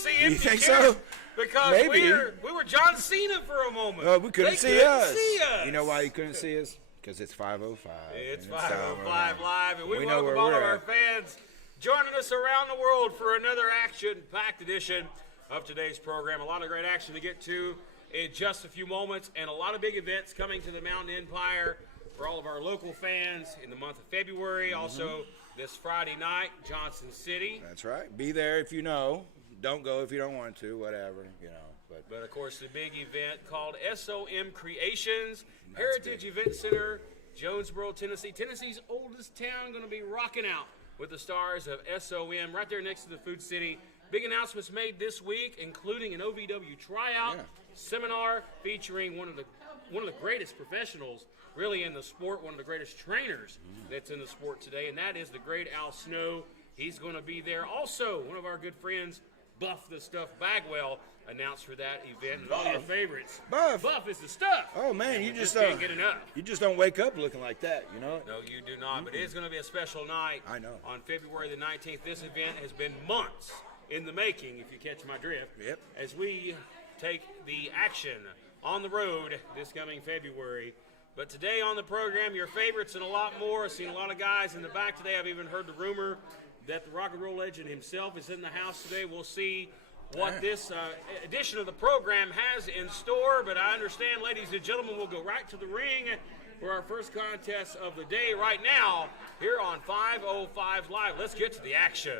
see empty You think chairs so? because Maybe. we were John Cena for a moment. We couldn't see us. You know why you couldn't see us? Because it's 5:05. It's 5:05 Live, and we know where welcome all we're of our at. fans joining us around the world for another action-packed edition of today's program. A lot of great action to get to in just a few moments, and a lot of big events coming to the Mountain Empire for all of our local fans in the month of February. Also, this Friday night, Johnson City. That's right. Be there if you know. Don't go if you don't want to, whatever, you know. But of course, the big event called SOM Creations, Heritage Event Center, Jonesboro, Tennessee. Tennessee's oldest town, going to be rocking out with the stars of SOM right there next to the Food City. Big announcements made this week, including an OVW tryout seminar featuring one of the greatest professionals really in the sport, one of the greatest trainers that's in the sport today, and that is the great Al Snow. He's going to be there. Also, one of our good friends, Buff the Stuff Bagwell, announced for that event. And all your favorites. Buff is the stuff. Oh man, you just can't get enough. You just don't wake up looking like that, you know? No, you do not. But it is going to be a special night. I know. On February the 19th, this event has been months in the making, if you catch my drift. Yep. As we take the action on the road this coming February. But today on the program, your favorites and a lot more. I've seen a lot of guys in the back today. I've even heard the rumor that the rock and roll legend himself is in the house today. We'll see what this edition of the program has in store. But I understand, ladies and gentlemen, we'll go right to the ring for our first contest of the day right now here on 505 Live. Let's get to the action.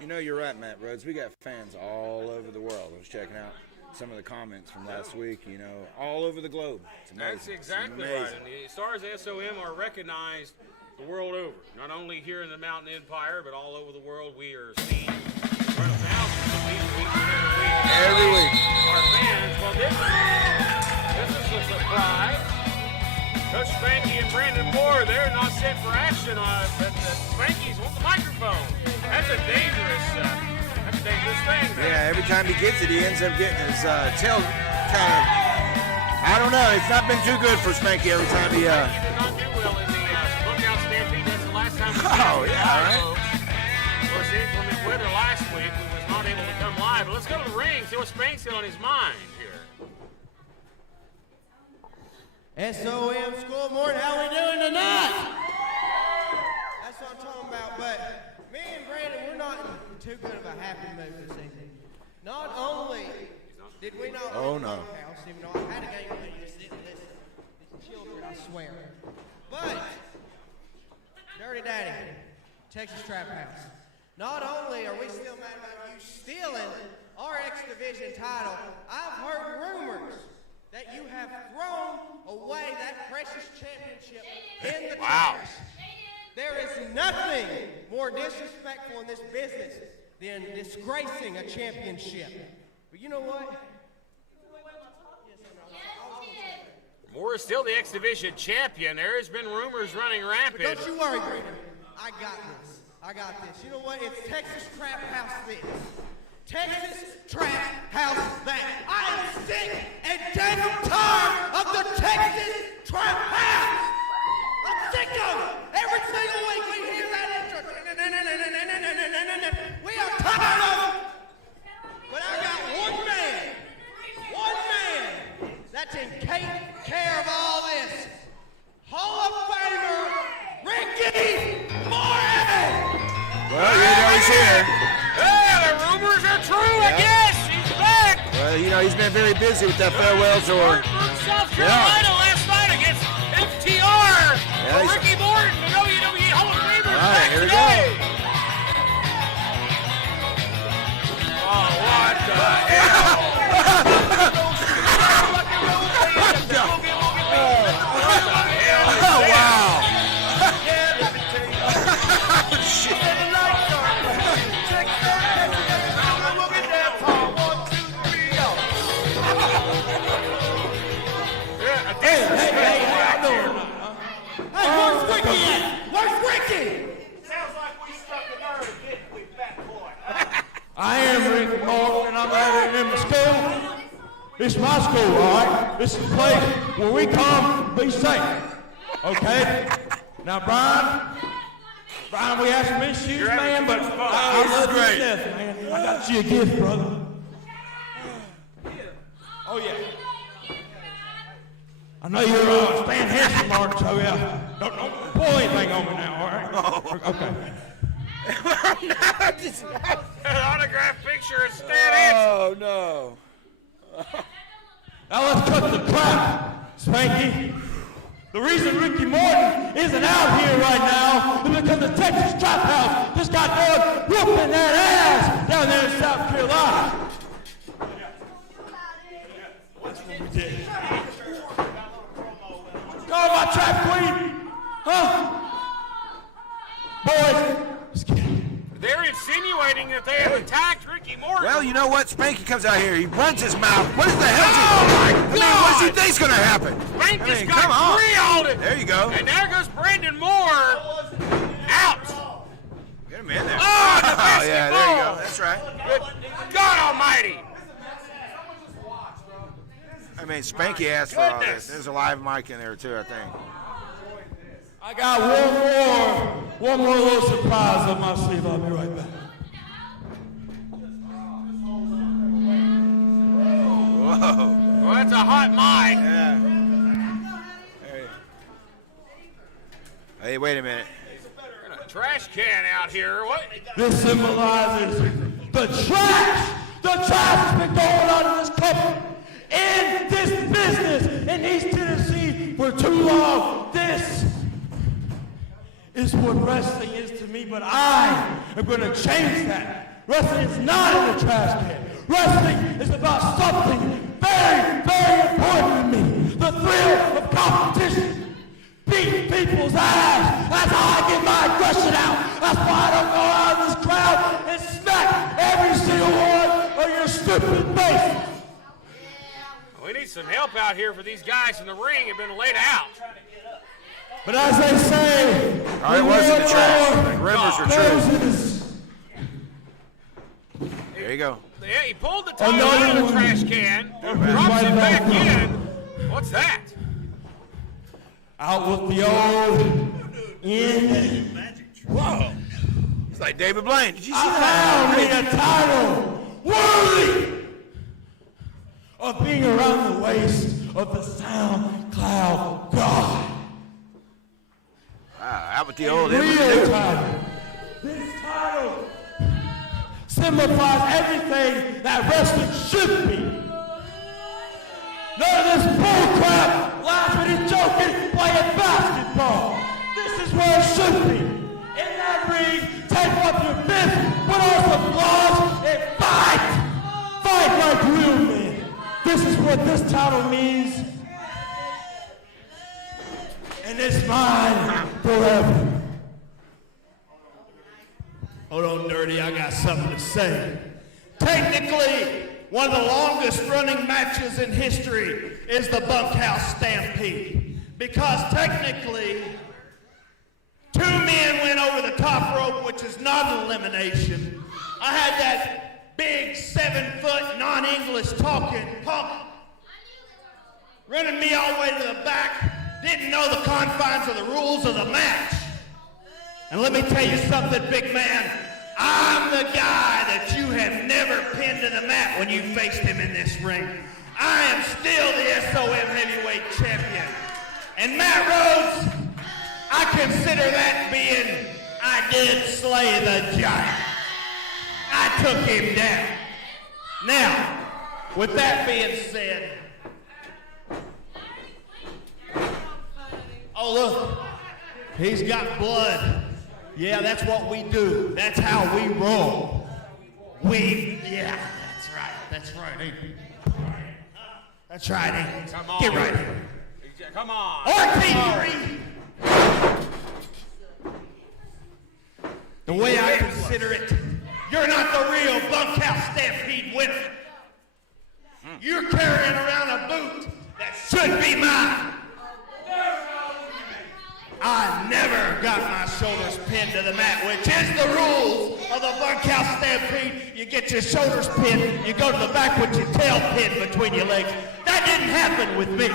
You know, you're right, Matt Rhodes. We got fans all over the world. I was checking out some of the comments from last week, you know, all over the globe. It's amazing. That's exactly right. And the stars of SOM are recognized the world over. Not only here in the Mountain Empire, but all over the world. We are seen in front of thousands of people each and every week. Our fans, well, this is a surprise. Coach Spanky and Brandon Moore, they're not set for action, but Spanky's on the microphone. That's a dangerous thing. Yeah, every time he gets it, he ends up getting his tail kind of, I don't know, it's not been too good for Spanky every time he... He did not do well in the Smokehouse Stampede. That's the last time we right. Of course, inclement weather last week, we was not able to come live. But let's go to the ring, see what Spanky's got on his mind here. SOM School of Morton, how we doing tonight? That's what I'm talking about, but me and Brandon, we're not in too good of a happy mood this evening. Not only did we not win the house, even though I had a game plan, you just didn't listen. These children, I swear. But, Dirty Daddy, Texas Trap House. Not only are we still mad about you stealing our X Division title, I've heard rumors that you have thrown away that precious championship in the trash. There is nothing more disrespectful in this business than disgracing a championship. But you know what? Moore is still the X Division champion. There has been rumors running rampant. But don't you worry, Brandon. I got this. You know what? It's Texas Trap House this. Texas Trap House that. I am sick and dead tired of the Texas Trap House. I'm sick of it. Every single week we hear that intro. We are tired of it. But I got one man that can take care of all this. Hall of Famer, Ricky Morton. Well, you know he's here. Hey, the rumors are true, I guess. He's back. Well, you know, he's been very busy with that farewell tour. South Carolina last night against FTR. Ricky Morton, the WWE Hall of Famer. All right, here we go. Oh, what the hell? Oh, wow. Shit. Hey, how you doing? Hey, where's Ricky at? Where's Ricky? Sounds like we struck a nerve, didn't we, fat boy? I am Ricky Morton, and I'm at it in the school. It's my school, all right? This is a place where we come to be safe, okay? Now, Brian, Brian, we have some issues, You're having man, too but much fun. I This is love you to great. death, man. I got you a gift, brother. Oh, yeah. I know you're Stan Hansen, Martin, so yeah. Don't pull anything on me now, all right? Okay. An autograph picture of Stan Hansen. Oh, no. Now let's cut the crap, Spanky. The reason Ricky Morton isn't out here right now is because the Texas Trap House just got done whooping that ass down there in South Carolina. That's what we did. Call my trap queen, huh? Boys, just kidding. They're insinuating that they have attacked Ricky Morton. Well, you know what? Spanky comes out here. He runs his mouth. What the hell? Oh, my What does God! he think's going to happen? Frank I just mean, got come on. 3 on it. There you go. And there goes Brandon Moore. Out. Get him in there. Oh, the yeah, there you basketball. go. That's right. Good God Almighty. I mean, Spanky asked for all Goodness. this. There's a live mic in there, too, I think. I got one more little surprise up my sleeve. I'll be right back. Whoa. Well, that's a hot mic. Yeah. Hey, wait a minute. A trash can out here. What? This symbolizes the trash. The trash has been going on in this country, in this business, in East Tennessee for too long. This is what wrestling is to me, but I am going to change that. Wrestling is not in the trash can. Wrestling is about something very, very important to me. The thrill of competition. Beat people's ass. That's how I get my aggression out. That's why I don't go out in this crowd and smack every single one of your stupid faces. We need some help out here for these guys in the ring have been laid out. But as they say, Oh, it was in the trash. The rumors are true. There you go. Yeah, he pulled the tile Another out of the one. trash can, Right drops it back back in. What's that? Out with the old in. Whoa. It's like David Blaine. Did you see I that? found me a title worthy of being around the waist of the SoundCloud God. How about the old Real Eminem? title. This title signifies everything that wrestling should be. None of this bullcrap, laughing and joking, playing basketball. This is where it should be. In that ring, take up your fist, put on some gloves, and fight! Fight like real men. This is what this title means. And it's mine forever. Hold on, Dirty, I got something to say. Technically, one of the longest running matches in history is the Bunkhouse Stampede. Because technically, 2 men went over the top rope, which is not an elimination. I had that big 7-foot non-English talking punk running me all the way to the back, didn't know the confines of the rules of the match. And let me tell you something, big man. I'm the guy that you have never pinned to the mat when you faced him in this ring. I am still the SOM heavyweight champion. And Matt Rhodes, I consider that being, I did slay the giant. I took him down. Now, with that being said, oh look, he's got blood. Yeah, that's what we do. That's how we roll. Yeah, that's right. That's right. Come on. Get right here. Come on. RT3. The way I consider it, you're not the real Bunkhouse Stampede winner. You're carrying around a boot that should be mine. I never got my shoulders pinned to the mat, which is the rules of the Bunkhouse Stampede. You get your shoulders pinned, you go to the back with your tail pinned between your legs. That didn't happen with me.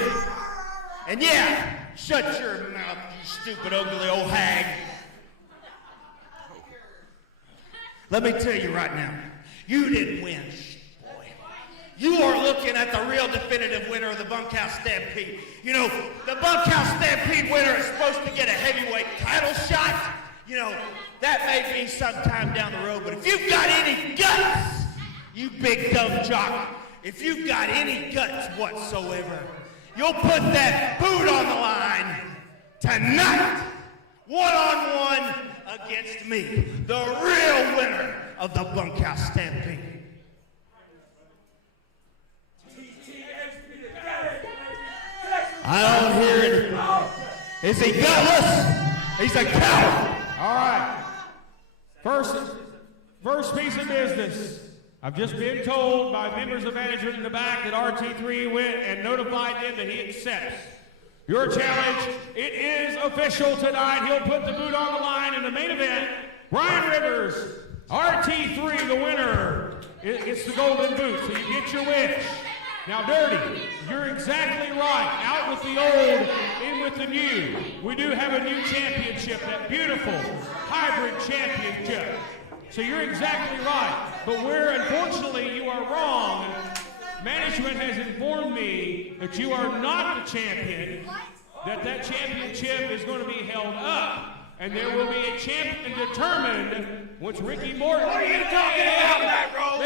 And yeah, shut your mouth, you stupid, ugly old hag. Let me tell you right now, you didn't win, boy. You are looking at the real definitive winner of the Bunkhouse Stampede. You know, the Bunkhouse Stampede winner is supposed to get a heavyweight title shot. You know, that may be sometime down the road, but if you've got any guts, you big dumb jock, if you've got any guts whatsoever, you'll put that boot on the line tonight, one-on-one against me, the real winner of the Bunkhouse Stampede. I don't hear it. Is he gutless? He's a coward. All right. First piece of business. I've just been told by members of management in the back that RT3 went and notified them that he accepts your challenge. It is official tonight. He'll put the boot on the line in the main event. Brian Rivers, RT3, the winner. It's the golden boot, so you get your wish. Now, Dirty, you're exactly right. Out with the old, in with the new. We do have a new championship, that beautiful hybrid championship. So you're exactly right. But unfortunately, you are wrong. Management has informed me that you are not the champion, that championship is going to be held up. And there will be a champion determined once Ricky Morton. What are you talking about, Matt Rose?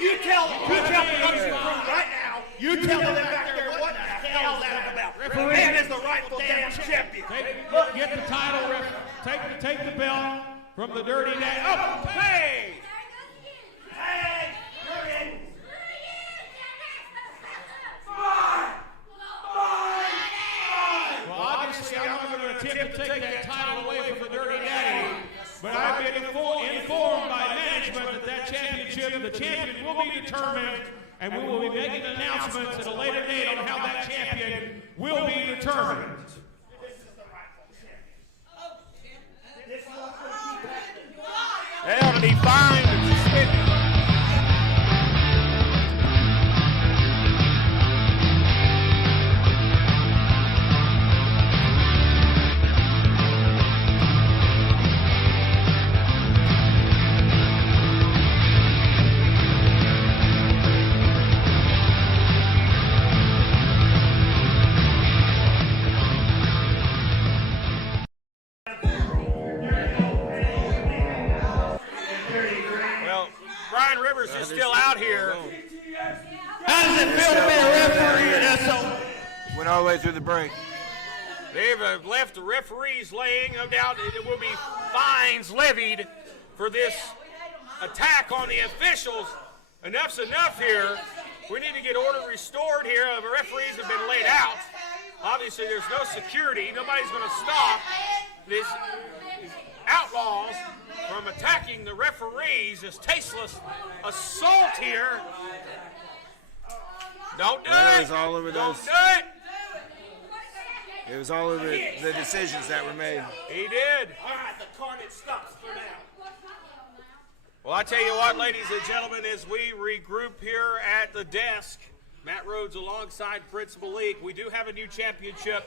You tell production crew right now. You tell them back there what the hell that's about. The man is the rightful damn champion. Get the title, take the belt from the Dirty Daddy. Oh, hey! Hey, you're in. Well, obviously, I'm not going to attempt to take that title away from the Dirty Daddy, but I've been informed by management that championship, the champion will be determined, and we will be making announcements at a later date on how that champion will be determined. They ought to be fined and suspended. Brian Rivers is still out here. How does it feel to be a referee at SO? Went all the way through the break. They've left the referees laying. No doubt there will be fines levied for this attack on the officials. Enough's enough here. We need to get order restored here. The referees have been laid out. Obviously, there's no security. Nobody's going to stop these outlaws from attacking the referees. This tasteless assault here. Don't do it. It was all over Don't those. do it. It was all over the decisions that were made. He did. All right, the carnage stops for now. Well, I tell you what, ladies and gentlemen, as we regroup here at the desk, Matt Rhodes alongside Principal Leak, we do have a new championship,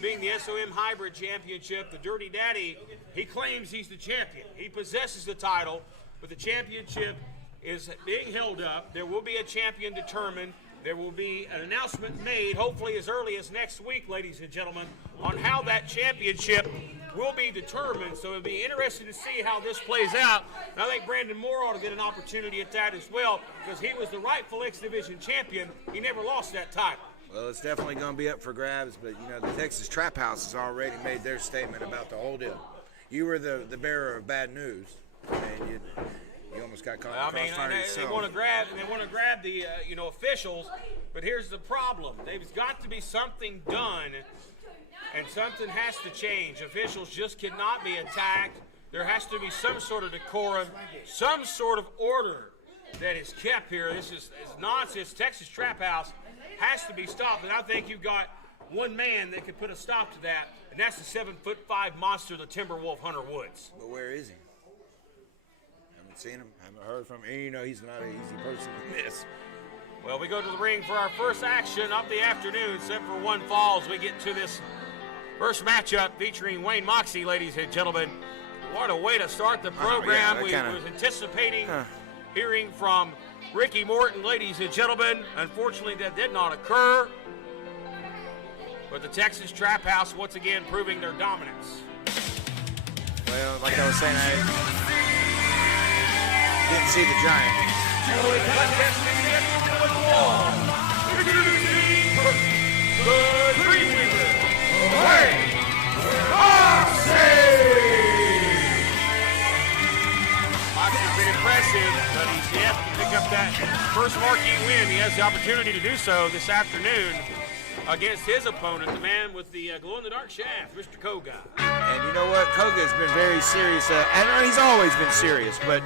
being the SOM Hybrid Championship. The Dirty Daddy, he claims he's the champion. He possesses the title, but the championship is being held up. There will be a champion determined. There will be an announcement made, hopefully as early as next week, ladies and gentlemen, on how that championship will be determined. So it'll be interesting to see how this plays out. And I think Brandon Moore ought to get an opportunity at that as well, because he was the rightful X Division champion. He never lost that title. Well, it's definitely going to be up for grabs, but, you know, the Texas Trap House has already made their statement about the whole deal. You were the bearer of bad news, and you almost got caught in the crossfire yourself. They want to grab the officials, but here's the problem. There's got to be something done, and something has to change. Officials just cannot be attacked. There has to be some sort of decorum, some sort of order that is kept here. This is nonsense. Texas Trap House has to be stopped, and I think you've got one man that could put a stop to that, and that's the 7'5" monster, the Timberwolf Hunter Woods. But where is he? Haven't seen him, haven't heard from him. You know he's not an easy person to miss. Well, we go to the ring for our first action of the afternoon. 7-for-1 falls. We get to this first matchup featuring Wayne Moxie, ladies and gentlemen. What a way to start the program. Yeah, We was anticipating hearing from Ricky Morton, ladies and gentlemen. Unfortunately, that did not occur. But the Texas Trap House once again proving their dominance. Well, like I was saying, I didn't see the Giant. The Dreamweaver. Moxie's been impressive, but he's yet to pick up that first marquee win. He has the opportunity to do so this afternoon against his opponent, the man with the glow-in-the-dark shaft, Mr. Koga. And you know what? Koga's been very serious. I know he's always been serious, but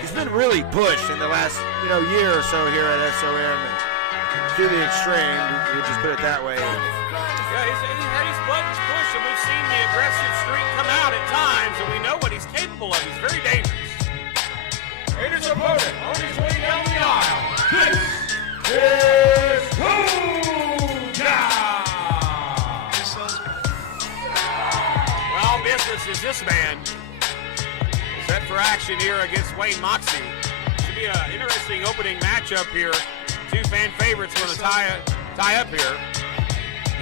he's been really pushed in the last year or so here at SOM. And to the extreme, we'll just put it that way. Yeah, he's buttons pushed, and we've seen the aggressive streak come out at times, and we know what he's capable of. He's very dangerous. And his opponent on his way down the aisle. This is Koga! Well, business is this man. Set for action here against Wayne Moxie. Should be an interesting opening matchup here. Two fan favorites going to tie up here.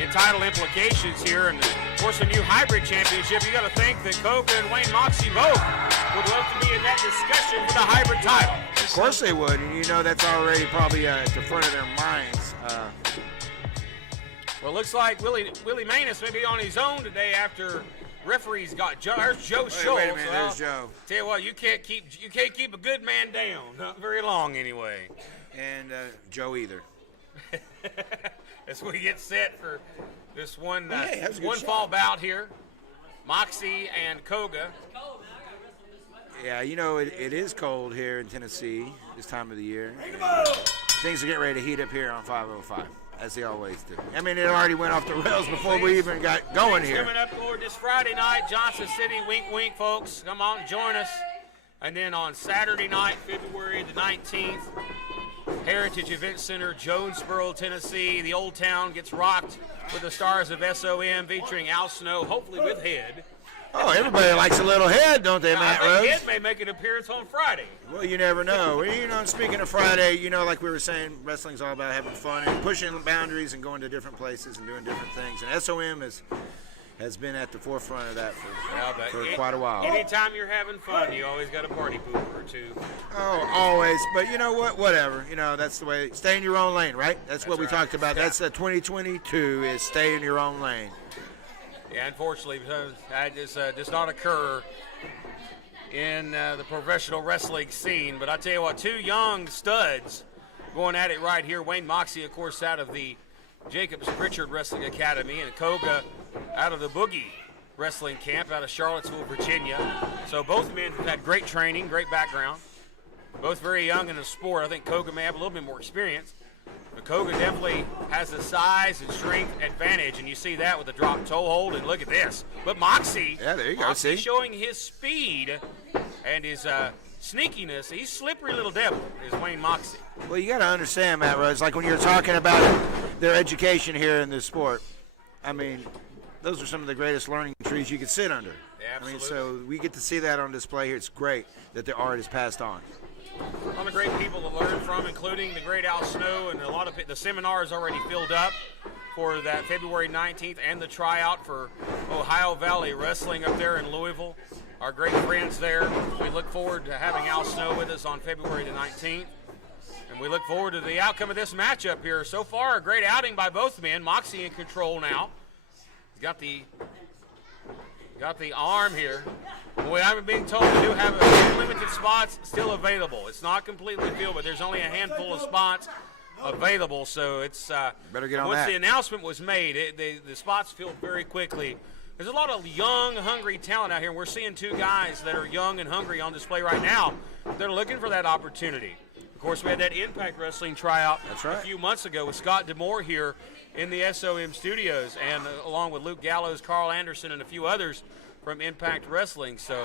In title implications here, and of course a new hybrid championship. You got to think that Koga and Wayne Moxie both would love to be in that discussion for the hybrid title. Of course they would, and that's already probably at the front of their minds. Well, it looks like Willie Manus may be on his own today after referees got Joe. There's Joe Schultz. Wait a minute, there's Joe. Tell you what, you can't keep a good man down, not very long anyway. And Joe either. As we get set for this one one fall bout here, Moxie and Koga. Yeah, it is cold here in Tennessee this time of the year. Things are getting ready to heat up here on 505, as they always do. I mean, it already went off the rails before we even got going here. Coming up for this Friday night, Johnson City, wink, wink, folks. Come on, join us. And then on Saturday night, February the 19th, Heritage Event Center, Jonesboro, Tennessee. The Old Town gets rocked with the stars of SOM featuring Al Snow, hopefully with Head. Oh, everybody likes a little Head, don't they, Matt Rhodes? Head may make an appearance on Friday. Well, you never know. Speaking of Friday, like we were saying, wrestling's all about having fun and pushing boundaries and going to different places and doing different things. And SOM has been at the forefront of that for quite a while. Anytime you're having fun, you always got a party pooper or two. Oh, always. But you know what? Whatever. That's the way. Stay in your own lane, right? That's what we talked about. That's the 2022 is stay in your own lane. Yeah, unfortunately, because that does not occur in the professional wrestling scene. But I tell you what, two young studs going at it right here. Wayne Moxie, of course, out of the Jacobs Pritchard Wrestling Academy, and Koga out of the Boogie Wrestling Camp out of Charlottesville, Virginia. So both men have had great training, great background. Both very young in the sport. I think Koga may have a little bit more experience. But Koga definitely has the size and strength advantage, and you see that with the drop toe hold, and look at this. But Moxie, yeah, there you go. Moxie showing his speed and his sneakiness. He's slippery little devil, is Wayne Moxie. Well, you got to understand, Matt Rhodes, like when you're talking about their education here in this sport, I mean, those are some of the greatest learning trees you could sit under. Yeah, absolutely. So we get to see that on display here. It's great that the art is passed on. A lot of great people to learn from, including the great Al Snow, and a lot of the seminars already filled up for that February 19th and the tryout for Ohio Valley Wrestling up there in Louisville. Our great friends there. We look forward to having Al Snow with us on February the 19th. And we look forward to the outcome of this matchup here. So far, a great outing by both men. Moxie in control now. He's got the arm here. Boy, I'm being told we do have limited spots still available. It's not completely filled, but there's only a handful of spots available. So it's better get on once that. the announcement was made, the spots filled very quickly. There's a lot of young, hungry talent out here, and we're seeing two guys that are young and hungry on display right now. They're looking for that opportunity. Of course, we had that Impact Wrestling tryout a few months ago with Scott Demore here in the SOM studios, and along with Luke Gallows, Carl Anderson, and a few others from Impact Wrestling. So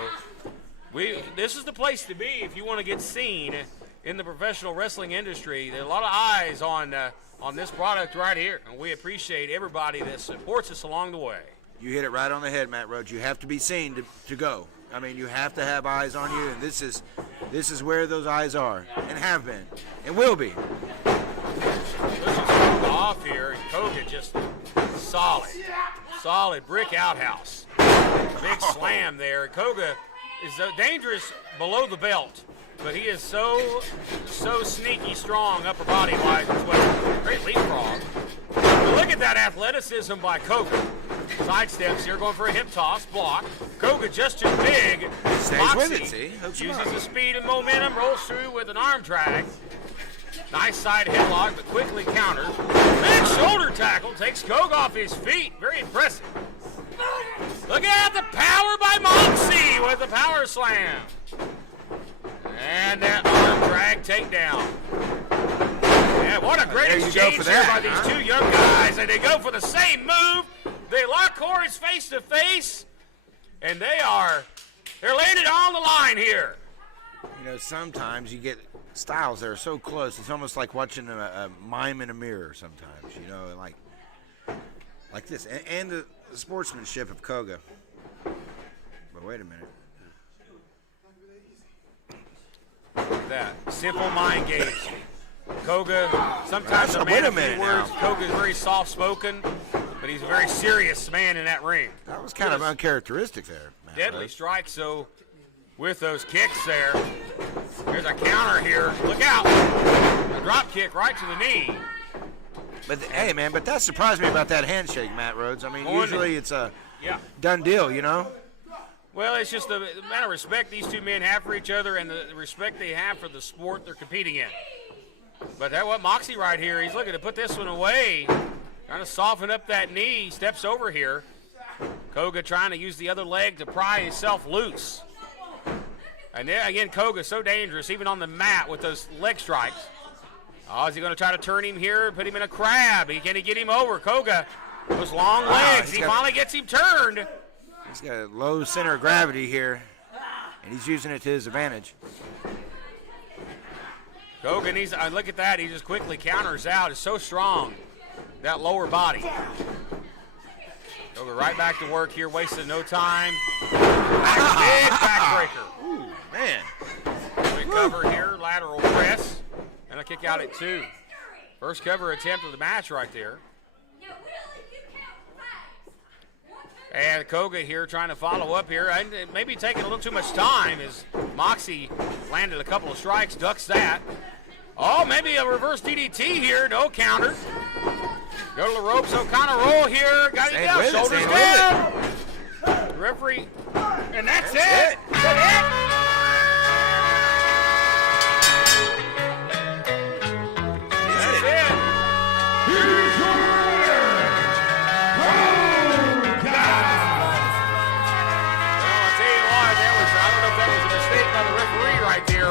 this is the place to be if you want to get seen in the professional wrestling industry. There are a lot of eyes on this product right here, and we appreciate everybody that supports us along the way. You hit it right on the head, Matt Rhodes. You have to be seen to go. I mean, you have to have eyes on you, and this is where those eyes are, and have been, and will be. Pushes Koga off here, and Koga just solid brick outhouse. Big slam there. Koga is dangerous below the belt, but he is so sneaky strong upper body wise as well. Great leapfrog. But look at that athleticism by Koga. Sidesteps here, going for a hip toss, block. Koga just too big. Stays with it, see? Uses the speed and momentum, rolls through with an arm drag. Nice side headlock, but quickly counters. Big shoulder tackle, takes Koga off his feet. Very impressive. Look at the power by Moxie with the power slam. And that arm drag takedown. Yeah, what a great exchange here by these two young guys. And they go for the same move. They lock horns face to face. And they're laying it on the line here. You know, sometimes you get styles that are so close. It's almost like watching a mime in a mirror sometimes, you know, like this. And the sportsmanship of Koga. But wait a minute. Look at that. Simple mind games. Koga, sometimes a man of few words. Koga is very soft-spoken, but he's a very serious man in that ring. That was kind of uncharacteristic there. Deadly strike, so with those kicks there. There's a counter here. Look out. A drop kick right to the knee. But, hey, man, but that surprised me about that handshake, Matt Rhodes. I mean, usually it's a done deal, you know? Well, it's just the amount of respect these two men have for each other and the respect they have for the sport they're competing in. But that what Moxie right here, he's looking to put this one away. Trying to soften up that knee. Steps over here. Koga trying to use the other leg to pry himself loose. And then again, Koga so dangerous, even on the mat with those leg strikes. Oh, is he going to try to turn him here, put him in a crab? Can he get him over? Koga, those long legs. He finally gets him turned. He's got a low center of gravity here, and he's using it to his advantage. Koga needs, look at that. He just quickly counters out. It's so strong, that lower body. Koga right back to work here, wasting no time. Big backbreaker. Ooh, man. Recover here, lateral press. And a kick out at 2. First cover attempt of the match right there. And Koga here trying to follow up here. And maybe taking a little too much time as Moxie landed a couple of strikes, ducks that. Oh, maybe a reverse DDT here. No counter. Go to the ropes, O'Connor roll here. Got him down, shoulders down. The referee. And that's it.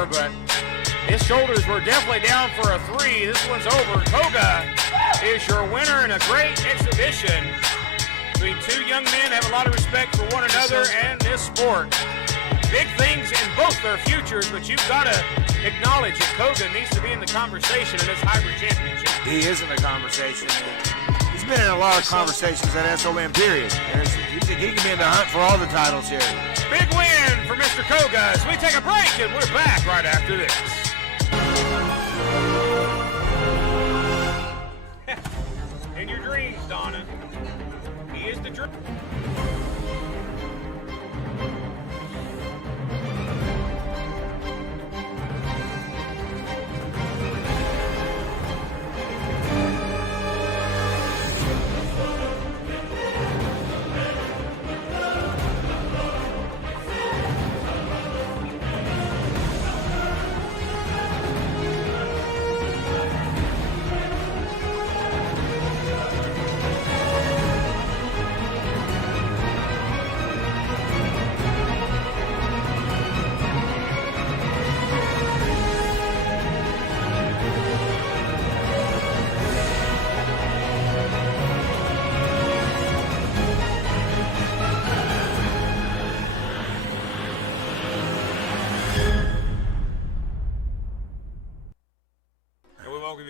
But his shoulders were definitely down for a 3. This one's over. Koga is your winner in a great exhibition. Between two young men have a lot of respect for one another and this sport. Big things in both their futures, but you've got to acknowledge that Koga needs to be in the conversation in this hybrid championship. He is in the conversation. He's been in a lot of conversations at SOM, period. He can be in the hunt for all the titles here. Big win for Mr. Koga as we take a break, and we're back right after this. In your dreams, Donna. He is the dream.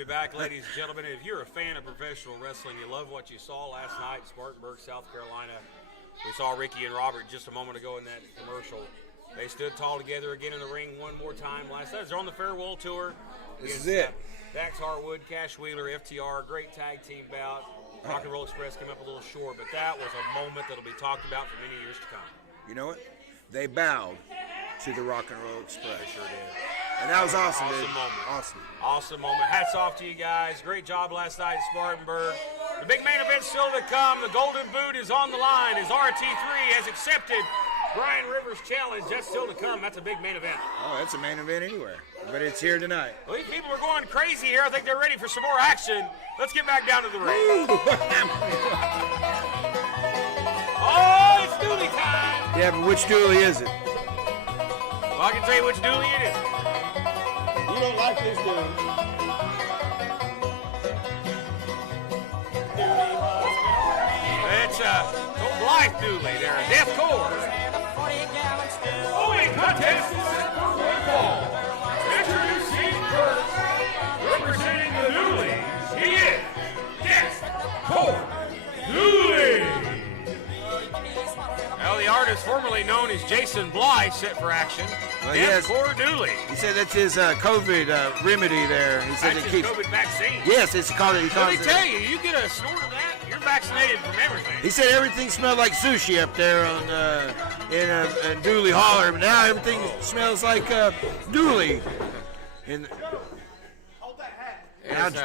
Back, ladies and gentlemen. If you're a fan of professional wrestling, you love what you saw last night, Spartanburg, South Carolina, We saw Ricky and Robert just a moment ago in that commercial. They stood tall together again in the ring one more time last night. They're on the Farewell Tour. This is it. Dax Hartwood, Cash Wheeler, FTR, great tag team bout. Rock and Roll Express came up a little short, but that was a moment that'll be talked about for many years to come. You know what? They bowed to the Rock and Roll Express. They sure did. And that was awesome, Awesome dude. moment. Awesome. Awesome moment. Hats off to you guys. Great job last night at Spartanburg. The big main event's still to come. The Golden Boot is on the line as RT3 has accepted Brian Rivers' challenge. That's still to come. That's a big main event. Oh, that's a main event anywhere. But it's here tonight. Well, these people are going crazy here. I think they're ready for some more action. Let's get back down to the ring. Oh, it's Dooley time. Yeah, but which Dooley is it? Well, I can tell you which Dooley it is. You don't like this dude. It's old Blythe Dooley there, a Death Core. Opening contest is set for one fall. Introducing first, representing the Doolies, he is Death Core Dooley. Well, the artist formerly known as Jason Blythe set for action. Well, Death yes. Core Dooley. He said that's his COVID remedy there. He said That's it his keeps. COVID vaccine. Yes, it's called it. He Let calls me it. tell you, you get a snort of that, you're vaccinated from everything. He said everything smelled like sushi up there on in Dooley Holler, but now everything smells like Dooley. And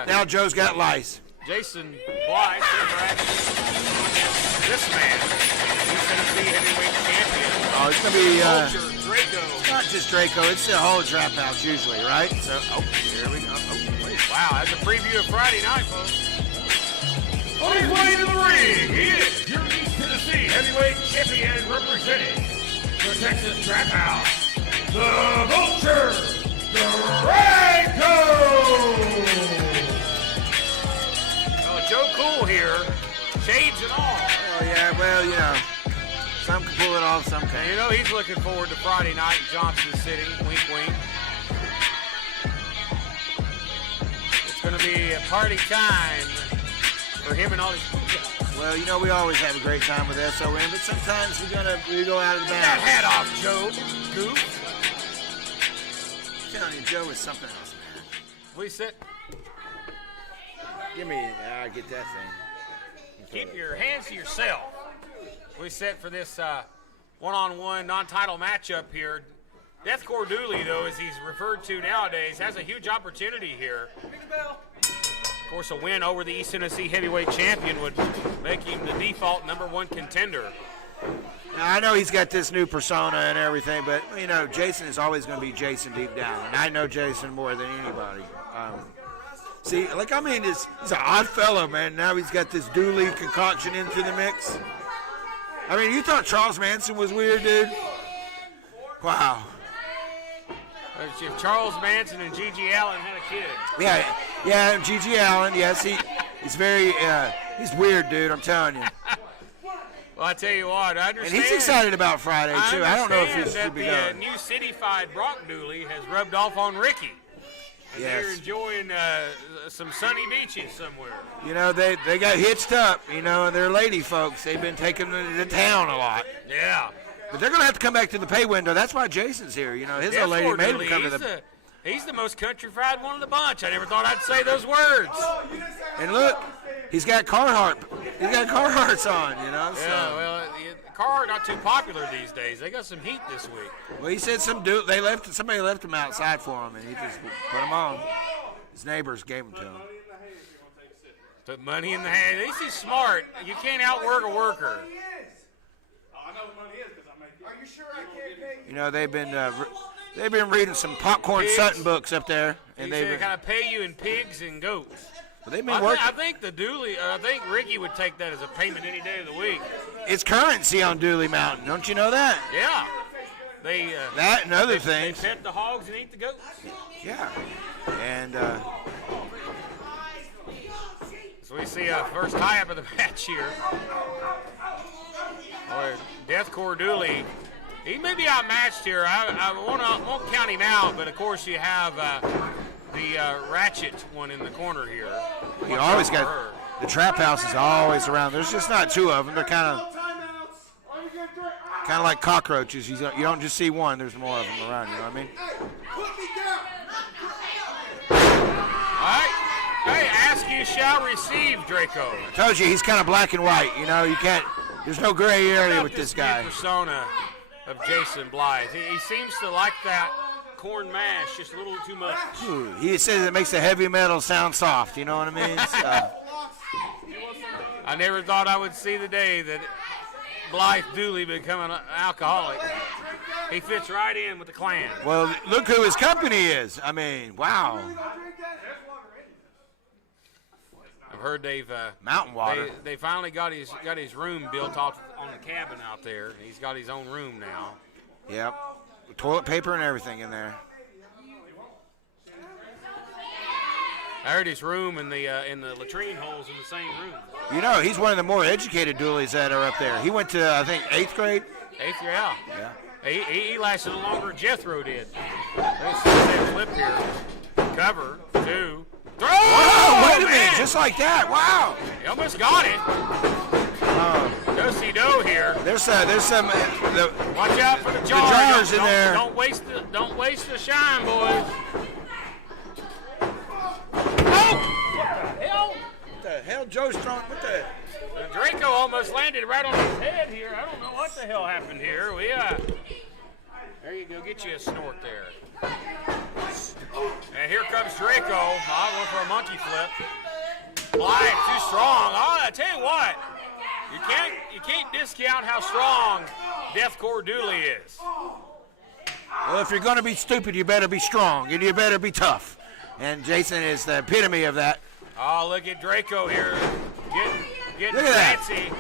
now Joe's got lice. Jason Blythe set for action against this man, East Tennessee heavyweight champion. Oh, it's gonna be Vulture Draco. not just Draco. It's the whole trap house usually, right? So, Here we go. Wow, that's a preview of Friday night, folks. On his way to the ring, he is your East Tennessee heavyweight champion representing the Texas Trap House, the Vulture Draco. Oh, Joe Cool here, shades and all. oh yeah, well, you know, some can pull it off, some And can't. you know he's looking forward to Friday night in Johnson City. Wink, wink. It's going to be a party time for him and all his. Well, you know, we always have a great time with SOM, but sometimes we go out of the Get that bounds. hat off, Joe. Goof. I'm telling you, Joe is something else, man. We sit. Give me, I get that thing. Keep your hands to yourself. We set for this one-on-one non-title matchup here. Deathcore Dooley, though, as he's referred to nowadays, has a huge opportunity here. Of course, a win over the East Tennessee heavyweight champion would make him the default #1 contender. Now, I know he's got this new persona and everything, but, you know, Jason is always going to be Jason deep down, and I know Jason more than anybody. See, like, I mean, he's an odd fellow, man. Now he's got this Dooley concoction into the mix. I mean, you thought Charles Manson was weird, dude? Wow. If Charles Manson and Gigi Allen had a kid. Yeah, Gigi Allen, yes, he's very, he's weird, dude, I'm telling you. Well, I tell you what, I understand. And he's excited about Friday, too. I don't know if he should be that going. the new city-fied Brock Dooley has rubbed off on Ricky. And Yes. they're enjoying some sunny beaches somewhere. You know, they got hitched up, you know, and they're lady folks. They've been taking to town a lot. Yeah. But they're going to have to come back to the pay window. That's why Jason's here. You know, his old lady Deathcore made him Dooley, come to the. he's the most country-fried one of the bunch. I never thought I'd say those words. And look, he's got Carhartt. He's got Carhartts on, you know. So. Yeah, well, the car not too popular these days. They got some heat this week. Well, he said somebody left him outside for him, and he just put them on. His neighbors gave them to him. Put money in the hand. At least he's smart. You can't outwork a worker. You know, they've been reading some Popcorn Pigs. Sutton books up there, and They they've kind of pay you in pigs and goats. they've been working. I think the Dooley, I think Ricky would take that as a payment any day of the week. It's currency on Dooley Mountain. Don't you know that? Yeah. They That and other they things. pet the hogs and eat the goats. Yeah. And So we see a first tie-up of the match here. Deathcore Dooley, he may be outmatched here. I won't count him out, but of course you have the Ratchet one in the corner here. you always got the trap house is always around. There's just not two of them. They're kind of Kind of like cockroaches. You don't just see one. There's more of them around. You know what I mean? All right. Hey, ask you shall receive, Draco. I told you, he's kind of black and white. You know, you can't. There's no gray area with this guy. New persona of Jason Blythe. He seems to like that corn mash just a little too much. He says it makes the heavy metal sound soft. You know what I mean? So, I never thought I would see the day that Blythe Dooley become an alcoholic. He fits right in with the clan. well, look who his company is. I mean, wow. I've heard they've Mountain water. They finally got his room built off on the cabin out there. He's got his own room now. Yep. Toilet paper and everything in there. I heard his room in the latrine holes in the same room. You know, he's one of the more educated doolies that are up there. He went to, I think, 8th grade. Eighth year out. Yeah. He lasted longer than Jethro did. Let's see that flip here. Cover, 2, throw! Oh, wait a minute, man! just like that. Wow. He almost got it. Do-si-do here. There's some. Watch out for the jar. The jars in there. Don't waste the shine, boys. Oh! What the hell, Joe's throwing? What the? Draco almost landed right on his head here. I don't know what the hell happened here. There you go. Get you a snort there. And here comes Draco. I went for a monkey flip. Blythe too strong. Oh, I tell you what, you can't discount how strong Deathcore Dooley is. Well, if you're going to be stupid, you better be strong and you better be tough. And Jason is the epitome of that. Oh, look at Draco here, getting Look at fancy,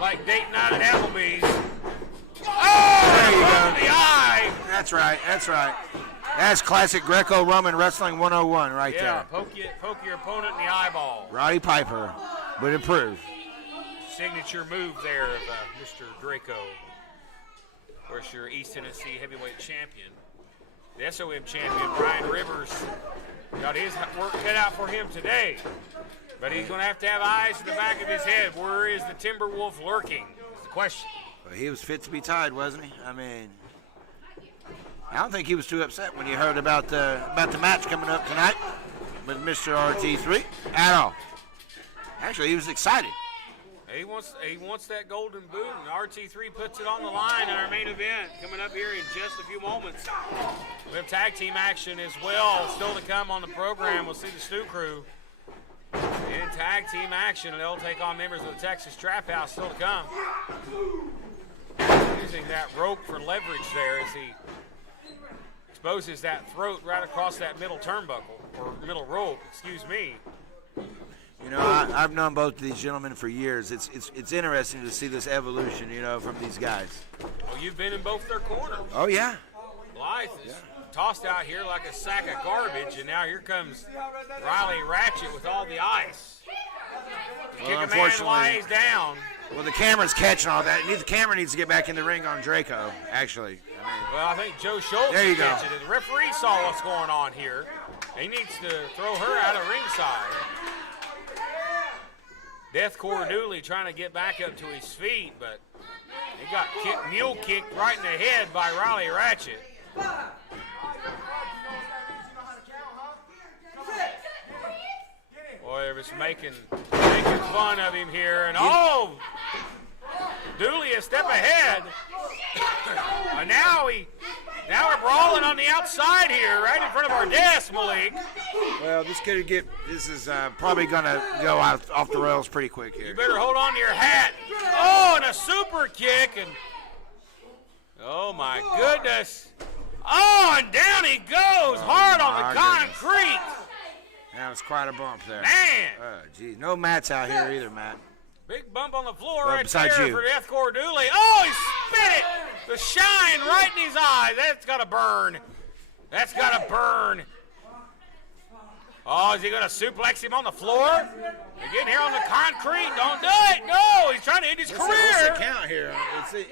like dating out at Applebee's. There you Oh, go. the eye. That's right. That's right. That's classic Greco-Roman wrestling 101 right Yeah, there. poke your opponent in the eyeball. Roddy Piper would improve. Signature move there of Mr. Draco. Of course, your East Tennessee heavyweight champion. The SOM champion, Brian Rivers, got his work cut out for him today. But he's going to have eyes in the back of his head. Where is the Timberwolf lurking? Is the question. Well, he was fit to be tied, wasn't he? I mean, I don't think he was too upset when he heard about the match coming up tonight with Mr. RT3 at all. Actually, he was excited. He wants that golden boot, and RT3 puts it on the line in our main event coming up here in just a few moments. We have tag team action as well still to come on the program. We'll see the Stu Crew in tag team action, and they'll take on members of the Texas Trap House still to come. Using that rope for leverage there as he exposes that throat right across that middle turnbuckle, or middle rope, excuse me. You know, I've known both of these gentlemen for years. It's interesting to see this evolution, you know, from these guys. Well, you've been in both their corners. Oh, yeah. Blythe is tossed out here like a sack of garbage, and now here comes Riley Ratchet with all the ice. Well, Kick a man unfortunately, lies down. well, the camera's catching all that. The camera needs to get back in the ring on Draco, actually. Well, I think Joe Schultz There you is go. catching it. The referee saw what's going on here. He needs to throw her out of ringside. Deathcore Dooley trying to get back up to his feet, but he got mule kicked right in the head by Riley Ratchet. Boy, they're just making fun of him here, and Dooley a step ahead. And now we're brawling on the outside here, right in front of our desk, Malik. Well, this is probably going to go off the rails pretty quick here. You better hold on to your hat. Oh, and a super kick, and oh my goodness. Oh, and down he goes, hard on the concrete. That was quite a bump there. Man. Geez, no mats out here either, Matt. Big bump on the floor Well, right besides there you. for Deathcore Dooley. Oh, he spit it. The shine right in his eye. That's got to burn. That's got to burn. Oh, is he going to suplex him on the floor? You're getting here on the concrete. Don't do it. No, he's trying to end his What's career. the count here? Let's see.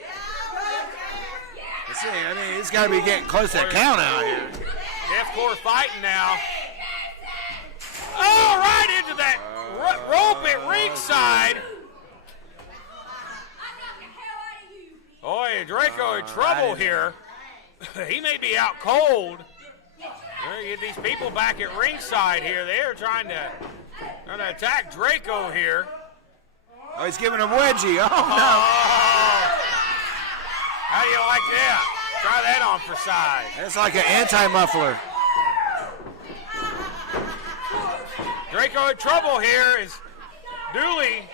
I mean, he's got to be getting close to that count out here. Deathcore fighting now. Oh, right into that rope at ringside. Oh, Draco in trouble here. He may be out cold. Get these people back at ringside here. They're trying to attack Draco here. Oh, he's giving him wedgie. Oh, no. How do you like that? Try that on for size. That's like an anti-muffler. Draco in trouble here is Dooley.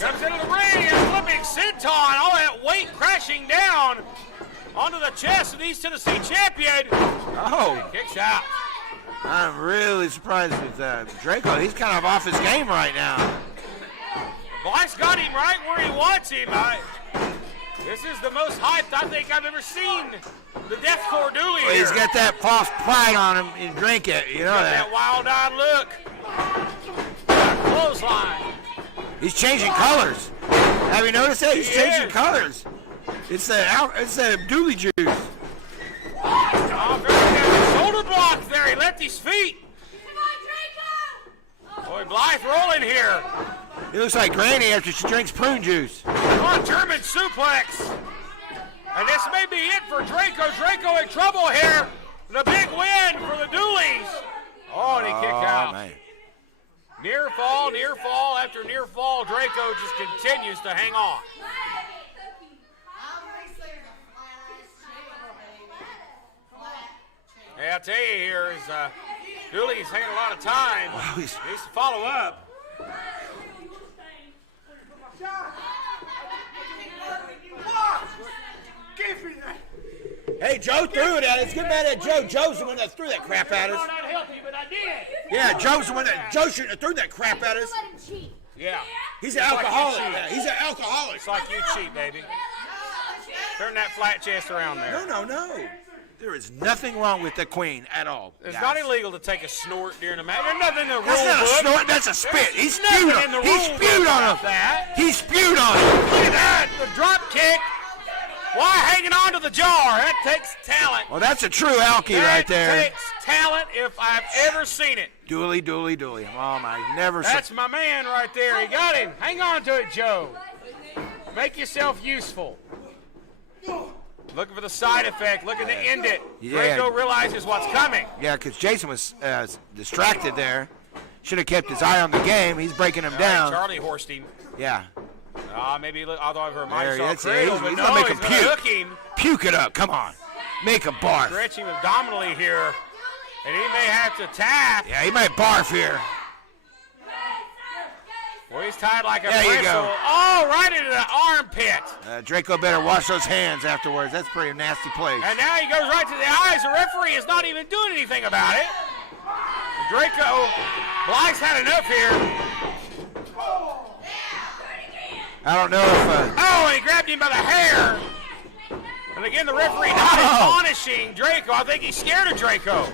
Comes into the ring and flipping senton. All that weight crashing down onto the chest of the East Tennessee champion. Oh. Kicks out. I'm really surprised with Draco. He's kind of off his game right now. Blythe's got him right where he wants him. This is the most hyped I think I've ever seen the Deathcore Dooley Well, he's here. got that false pride on him and drink it. You know that. That wild-eyed look. Clothesline. He's changing colors. Have you noticed that? He's changing is. colors. It's the Dooley juice. Oh, very good. Shoulder block there. He left his feet. Boy, Blythe rolling here. He looks like Granny after she drinks prune juice. Oh, German suplex. And this may be it for Draco. Draco in trouble here. The big win for the Dooleys. Oh, and he kicked out. Man. Near fall after near fall. Draco just continues to hang on. Hey, I'll tell you here is Dooley's taking a lot of time. Wow, He needs to follow up. Give me that. Hey, Joe threw it at us. Get mad at Joe. Joe's the one that threw that crap at us. Not help you, but I did. Yeah, Joe's the one that Joe shouldn't have threw that crap at us. Yeah. He's an alcoholic. Yeah, he's an alcoholic. It's like you cheat, baby. Turn that flat chest around there. No. There is nothing wrong with the Queen at all. It's guys. not illegal to take a snort during a match. There's nothing in the rule That's not a book. snort. That's a spit. He There's spewed nothing on in the him. He rule spewed book on about him. that. He spewed on him. Look at that. The drop kick. Why hanging on to the jar? That takes talent. Well, that's a true alky right there. That takes talent if I've ever seen it. Dooley. Oh, my. Never That's my man right there. He got him. Hang on to it, Joe. Make yourself useful. Looking for the side effect. Looking to end it. Yeah. Draco realizes what's coming. Yeah, because Jason was distracted there. Should have kept his eye on the game. He's breaking him down. Charlie horsed him. Yeah. Maybe I thought her might There, saw that's it. cradle, He's but gonna no, make he's him going to puke. hook him. Puke it up. Come on. Make him barf. Stretch him abdominally here. And he may have to tap. Yeah, he might barf here. Well, he's tied like a There you pretzel. go. Oh, right into the armpit. Draco better wash those hands afterwards. That's a pretty nasty place. And now he goes right to the eyes. The referee is not even doing anything about it. Draco, Blythe's had enough here. I don't know if... Oh, and he grabbed him by the hair. And again, the referee not admonishing Draco. I think he's scared of Draco.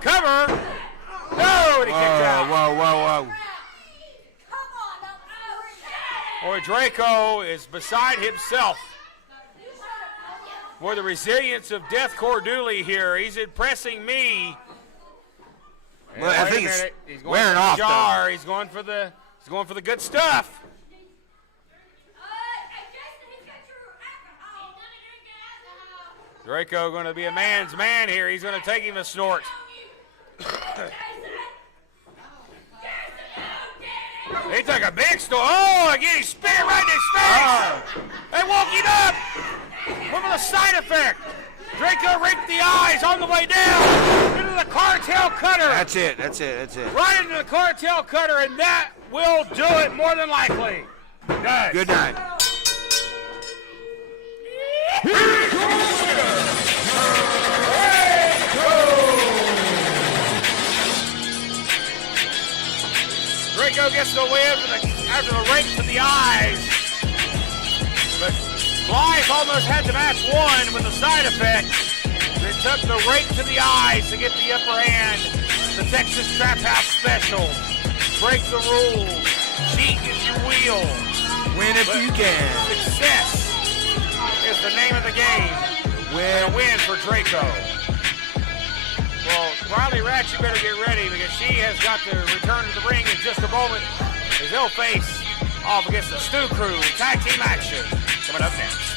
Cover. No, and he kicked out. Whoa. Boy, Draco is beside himself. Boy, the resilience of Deathcore Dooley here. He's impressing me. Well, I Wait a think it's minute. He's going wearing for the off, jar. He's going for the good stuff. Draco going to be a man's man here. He's going to take him a snort. He took a big snort. Oh, again, he spit it right in his face. They woke him up. Look at the side effect. Draco raked the eyes on the way down into the cartel cutter. That's it. Right into the cartel cutter, and that will do it more than likely. Good night. Draco gets the win after the rake to the eyes. But Blythe almost had the match won with a side effect. It took the rake to the eyes to get the upper hand. The Texas Trap House special. Break the rules. Cheat if you will. Win if you can. Success is the name of the game. And a win for Draco. Well, Riley Ratch, you better get ready because she has got to return to the ring in just a moment as they'll face off against the Stu Crew tag team action. Coming up next.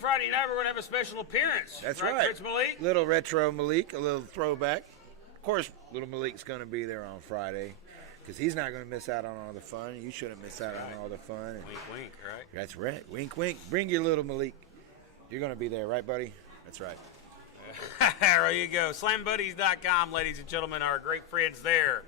Friday night, we're going to have a special appearance. That's right. Prince Malik? Little retro Malik, a little throwback. Of course, little Malik's going to be there on Friday because he's not going to miss out on all the fun. You shouldn't miss out on all the fun. And wink, wink, right? That's right. Wink, wink. Bring your little Malik. You're going to be there, right, buddy? That's right. There you go. SlamBuddies.com, ladies and gentlemen, our great friends there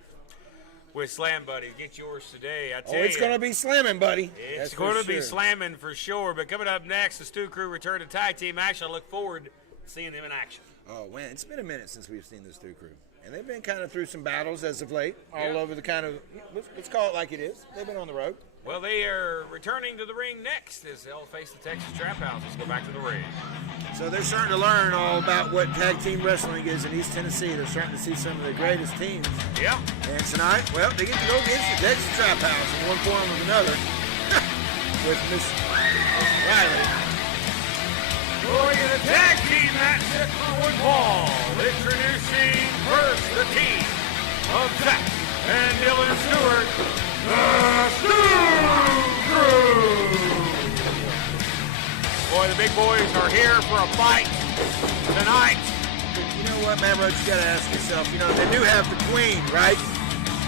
with Slam Buddies. Get yours today. I tell you. It's going to be slamming, buddy. It's going to be slamming for sure. But coming up next, the Stu Crew return to tag team action. I look forward to seeing them in action. Oh, man, it's been a minute since we've seen the Stu Crew. And they've been kind of through some battles as of late, all over the kind of, let's call it like it is. They've been on the road. Well, they are returning to the ring next as they'll face the Texas Trap House. Let's go back to the ring. So they're starting to learn all about what tag team wrestling is in East Tennessee. They're starting to see some of the greatest teams. Yeah. And tonight, well, they get to go against the Texas Trap House in one form or another with Miss Riley. Going in a tag team match at Wood Hall. Introducing first the team of Zach and Dylan Stewart, the Stu Crew. Boy, the big boys are here for a fight tonight. You know what, man, Roach, you got to ask yourself, you know, they do have the queen, right?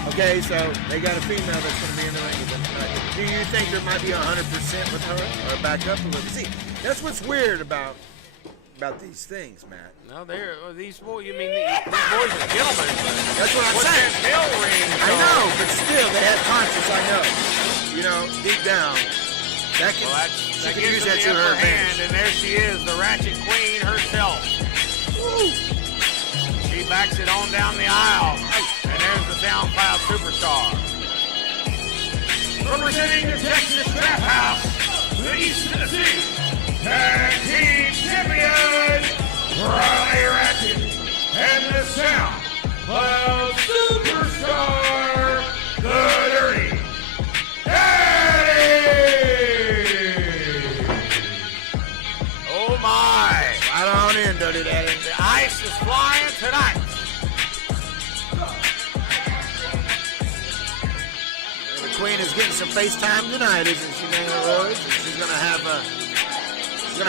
Okay, so they got a female that's going to be in the ring with them tonight. Do you think there might be 100% with her or back up a little? See, that's what's weird about these things, Matt. No, these boys, you mean these boys are gentlemen. That's what I'm saying. Bell ring, I know, but still, they have conscience, I know. You know, deep down, that can, she can use that to her advantage. And there she is, the Ratchet Queen herself. Woo. She backs it on down the aisle. And there's the SoundCloud superstar. Representing the Texas Trap House, the East Tennessee Tag Team Champion, Riley Ratchet, and the SoundCloud superstar, the Dirty Daddy. Oh my! Right on in, Dirty Daddy. The ice is flying tonight. The Queen is getting some FaceTime tonight, isn't she, man? Rose? She's gonna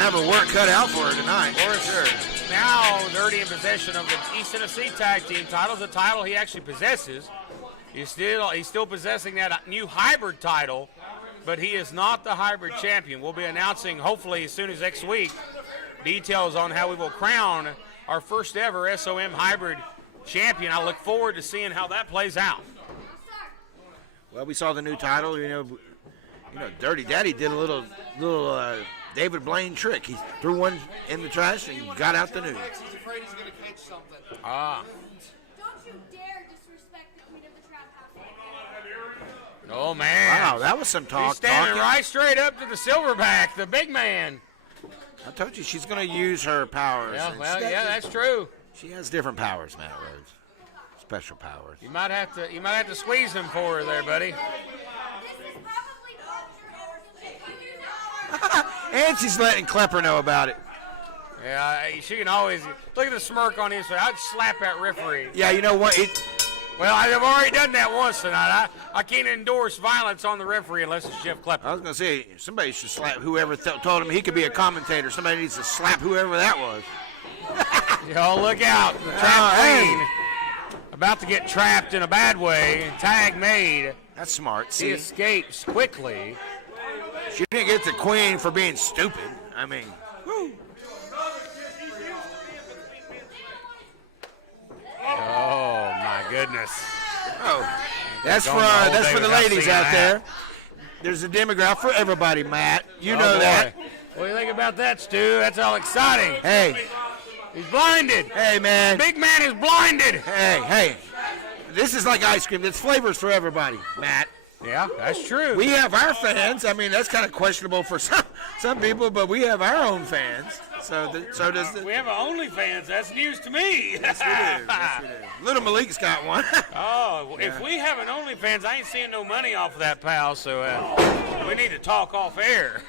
have her work cut out for her tonight. For sure. Now Dirty in possession of the East Tennessee Tag Team title, the title he actually possesses. He's still possessing that new hybrid title, but he is not the hybrid champion. We'll be announcing hopefully as soon as next week details on how we will crown our first ever SOM hybrid champion. I look forward to seeing how that plays out. Well, we saw the new title. You know, Dirty Daddy did a little David Blaine trick. He threw one in the trash and got out the news. He's afraid he's going to catch something. Ah. Don't you dare disrespect the Queen of the Trap House. Oh, man. Wow, that was some talk. He's standing right straight up to the silverback, the big man. I told you she's going to use her powers. Yeah, well, yeah, that's true. She has different powers, Matt Rhodes. Special powers. You might have to squeeze him for her there, buddy. This is probably not your And she's letting Klepper know about it. Yeah, she can always look at the smirk on his face. I'd slap that referee. Yeah, you know what? Well, I've already done that once tonight. I can't endorse violence on the referee unless it's Jeff Klepper. I was going to say, somebody should slap whoever told him he could be a commentator. Somebody needs to slap whoever that was. Yo, look out. The Trap Queen about to get trapped in a bad way. Tag made. That's smart. He escapes quickly. She didn't get the Queen for being stupid. I mean, woo. goodness. Oh, that's Going the whole day for the without ladies seeing out that. there. There's a demographic for everybody, Matt. You know boy. that. What do you think about that, Stu? That's all exciting. Hey, He's blinded. hey, man. Big man is blinded. Hey. This is like ice cream. There's flavors for everybody, Matt. Yeah, that's true. We have our fans. I mean, that's kind of questionable for some people, but we have our own fans. So does the. We have an OnlyFans. That's news to me. Yes, we do. Yes, we do. Little Malik's got one. Oh, if we have an OnlyFans, I ain't seeing no money off of that, pal. So we need to talk off air.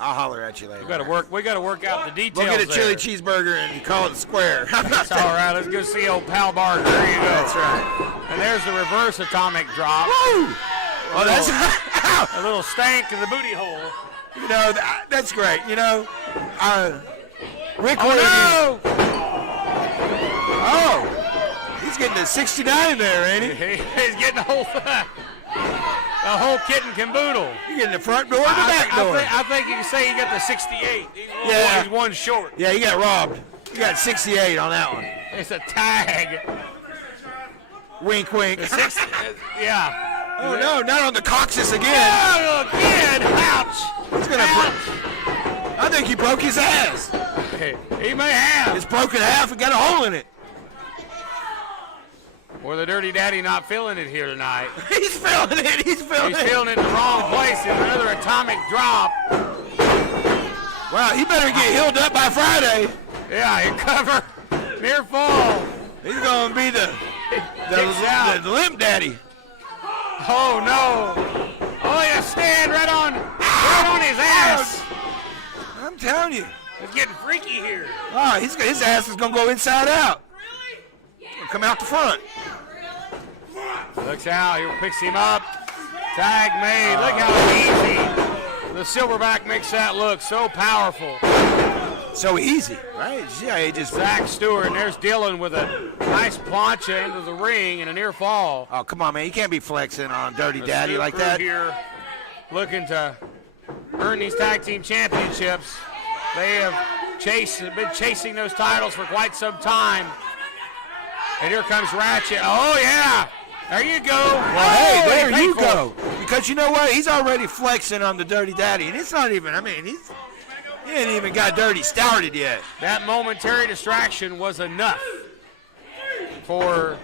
I'll holler at you later. We gotta work out the details. We'll get a chili there. cheeseburger and call it square. How about That's that? all right. Let's go see old pal Barker. There you go. That's right. And there's the reverse atomic drop. Woo! Oh, that's A little stank in the booty hole. you know that's great. You know, Rick. Oh no! Oh, he's getting a 69 there, ain't he? He's getting the whole kit and caboodle. You're getting the front door or the back door. I think you can say he got the 68. Yeah. He's one short. Yeah, you got robbed. You got 68 on that one. It's a tag. Wink, wink. Yeah. Oh no, not on the coccyx again. Oh, again. Ouch. He's gonna. I think he broke his ass. He may have. It's broken half and got a hole in it. Or the Dirty Daddy not feeling it here tonight. He's feeling it. He's feeling He's it. feeling it in the wrong place. And another atomic drop. Wow, he better get healed up by Friday. Yeah, he cover. Near fall. He's gonna be the limp daddy. Oh no! Oh, you stand right on his ass. I'm telling you. It's getting freaky here. Oh, his ass is gonna go inside out. He'll come out the front. Looks out. He picks him up. Tag made. Look how easy the silverback makes that look. So powerful. So easy, right? Yeah, he just. Zach Stewart, and there's Dylan with a nice plancha into the ring and a near fall. Oh, come on, man. You can't be flexing on Dirty The Daddy Stu like crew that. Here looking to earn these tag team championships. They have been chasing those titles for quite some time. And here comes Ratchet. Oh, yeah. There you go. Well, hey, there you painful. go. Because you know what? He's already flexing on the Dirty Daddy. And it's not even, he ain't even got Dirty started yet. That momentary distraction was enough for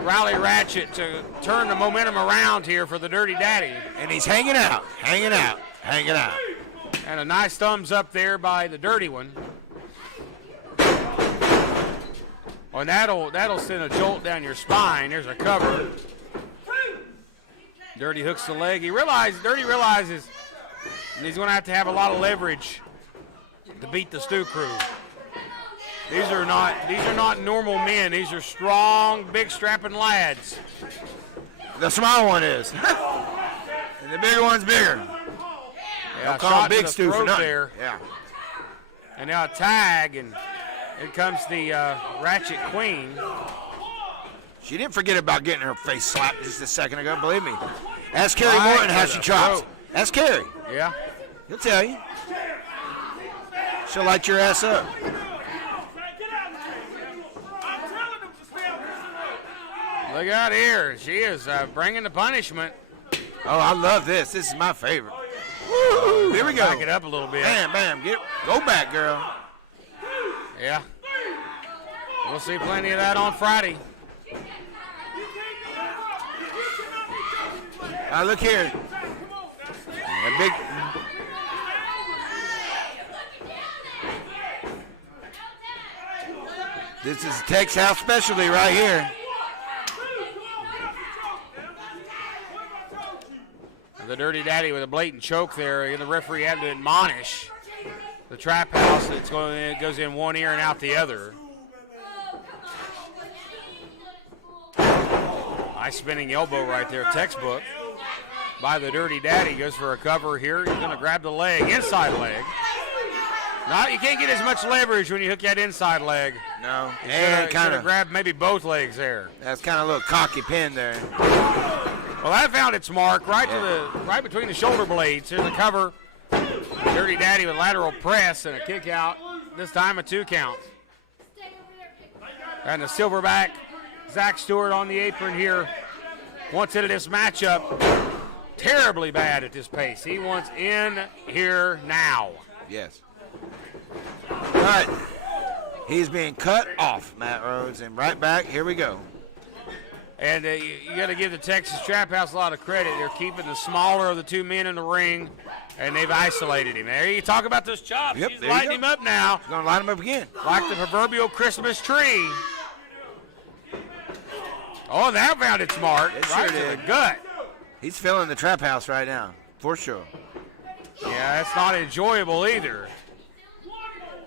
Rally Ratchet to turn the momentum around here for the Dirty Daddy. And he's hanging out. And a nice thumbs up there by the Dirty one. Oh, and that'll send a jolt down your spine. There's a cover. Dirty hooks the leg. Dirty realizes he's going to have a lot of leverage to beat the Stu crew. These are not normal men. These are strong, big, strapping lads. The small one is. And the bigger one's bigger. Yeah, Don't call shot him Big to the Stu for throat nothing. there. Yeah. And now a tag, and here comes the Ratchet Queen. She didn't forget about getting her face slapped just a second ago, believe me. Ask Carrie Right Morton how to she the chops. throat. Ask Carrie. Yeah. He'll tell you. She'll light your ass up. Look out here. She is bringing the punishment. Oh, I love this. This is my favorite. Woo! Here we go. Back it up a little bit. Bam, bam. Go back, girl. Yeah. We'll see plenty of that on Friday. Look here. A big. This is Tex House specialty right here. The Dirty Daddy with a blatant choke there. The referee had to admonish the Trap House. It goes in one ear and out the other. Nice spinning elbow right there, textbook by the Dirty Daddy. Goes for a cover here. He's going to grab the leg, inside leg. No, you can't get as much leverage when you hook that inside leg. No. And kind of grab maybe both legs there. That's kind of a little cocky pin there. Well, that found its mark right between the shoulder blades. Here's the cover. Dirty Daddy with lateral press and a kick out. This time a 2 count. And the silverback Zach Stewart on the apron here wants into this matchup terribly bad at this pace. He wants in here now. Yes. But he's being cut off, Matt Rhodes, and right back, here we go. And you got to give the Texas Trap House a lot of credit. They're keeping the smaller of the two men in the ring, and they've isolated him. There you talk about those chops. Yep, He's there you lighting go. him up now. He's going to light him up again. Like the proverbial Christmas tree. Oh, that found its mark. It Right sure to did. the gut. He's filling the Trap House right now, for sure. Yeah, that's not enjoyable either.